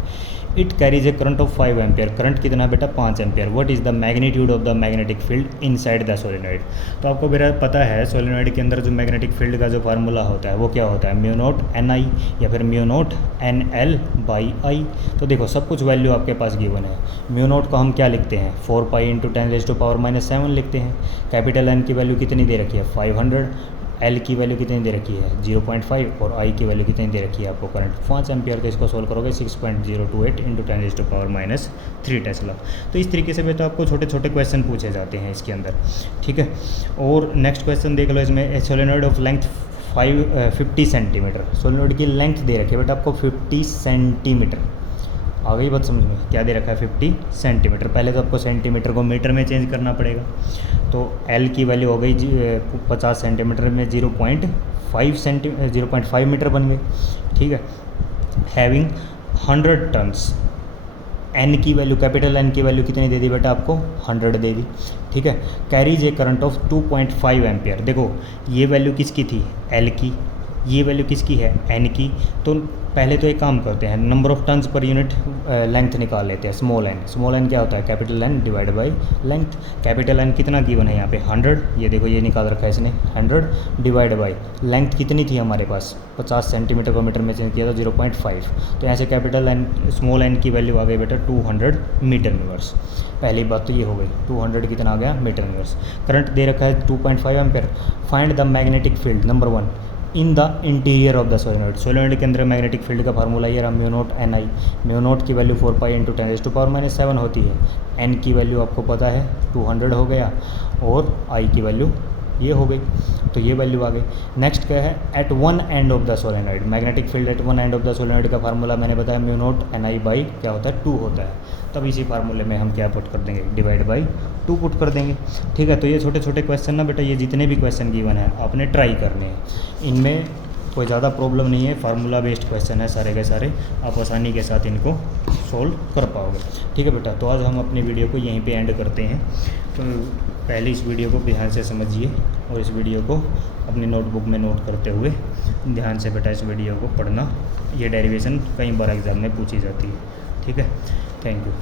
It carries a current of 5 ampere. Current कितना बेटा 5 ampere. What is the magnitude of the magnetic field inside the solenoid. तो आपको मेरा पता है सोलेनॉइड के अंदर जो मैग्नेटिक फील्ड का जो फार्मूला होता है वो क्या होता है, म्यू नॉट एन आई या फिर mu not an L by I. तो देखो सब कुछ वैल्यू आपके पास गिवन है। म्यू नॉट को हम क्या लिखते हैं 4 पाई इंटू 10⁻⁻7 लिखते हैं। कैपिटल एन की वैल्यू कितनी दे रखी है 500, एल की वैल्यू कितनी दे रखी है 0.5 और आई की वैल्यू कितनी दे रखी है आपको करंट 5 एम्पियर। तो इसको सोल्व करोगे 6.028 इंटू 10⁻³ टेस्ला। तो इस तरीके से बेटा आपको छोटे छोटे क्वेश्चन पूछे जाते हैं इसके अंदर, ठीक है। और नेक्स्ट क्वेश्चन देख लो, इसमें solenoid of length 50 centimetre. Solenoid की लेंथ दे रखी है बेटा आपको 50 सेंटीमीटर। आ गई बात समझ में, क्या दे रखा है 50 सेंटीमीटर। पहले तो आपको सेंटीमीटर को मीटर में चेंज करना पड़ेगा। तो एल की वैल्यू हो गई 50 सेंटीमीटर में 0.5 मीटर बन गई, ठीक है। Having 100 turns. एन की वैल्यू कैपिटल एन की वैल्यू कितनी दे दी बेटा आपको 100 दे दी, ठीक है। Carries a current of 2.5 ampere. देखो ये वैल्यू किसकी थी एल की, ये वैल्यू किसकी है एन की। तो पहले तो एक काम करते हैं, number of turns per unit length निकाल लेते हैं। स्मॉल एन, स्मॉल एन क्या होता है capital N divide by length. Capital N कितना गिवन है यहाँ पे 100, ये देखो ये निकाल रखा है इसने 100 डिवाइड बाई लेंथ कितनी थी हमारे पास 50 सेंटीमीटर को मीटर में चेंज किया था 0.5। तो यहाँ से कैपिटल एन स्मॉल एन की वैल्यू आ गई बेटा 200 मीटर इनवर्स। पहली बात तो ये हो गई 200 कितना आ गया मीटर इनवर्स। करंट दे रखा है 2.5 ampere. Find the magnetic field number 1 in the interior of the solenoid. Solenoid के अंदर मैग्नेटिक फील्ड का फार्मूला ये रहा म्यू नॉट एन आई। म्यू नॉट की वैल्यू 4 पाई इंटू 10⁻⁻7 होती है। एन की वैल्यू आपको पता है 200 हो गया और आई की वैल्यू ये हो गई, तो ये वैल्यू आ गई। नेक्स्ट क्या है at one end of the solenoid. Magnetic field at one end of the solenoid का फार्मूला मैंने बताया mu not N I by क्या होता है 2 होता है। तब इसी फार्मूले में हम क्या पुट कर देंगे डिवाइड बाई 2 पुट कर देंगे, ठीक है। तो ये छोटे छोटे क्वेश्चन ना बेटा, ये जितने भी क्वेश्चन गिवन है आपने ट्राई करने हैं, इनमें कोई ज़्यादा प्रॉब्लम नहीं है। फार्मूला बेस्ड क्वेश्चन है सारे के सारे, आप आसानी के साथ इनको सोल्व कर पाओगे, ठीक है बेटा। तो आज हम अपनी वीडियो को यहीं पे एंड करते हैं। तो पहले इस वीडियो को ध्यान से समझिए और इस वीडियो को अपनी नोटबुक में नोट करते हुए ध्यान से बेटा इस वीडियो को पढ़ना। ये डेरिवेशन कई बार एग्ज़ाम में पूछी जाती है, ठीक है। Thank you.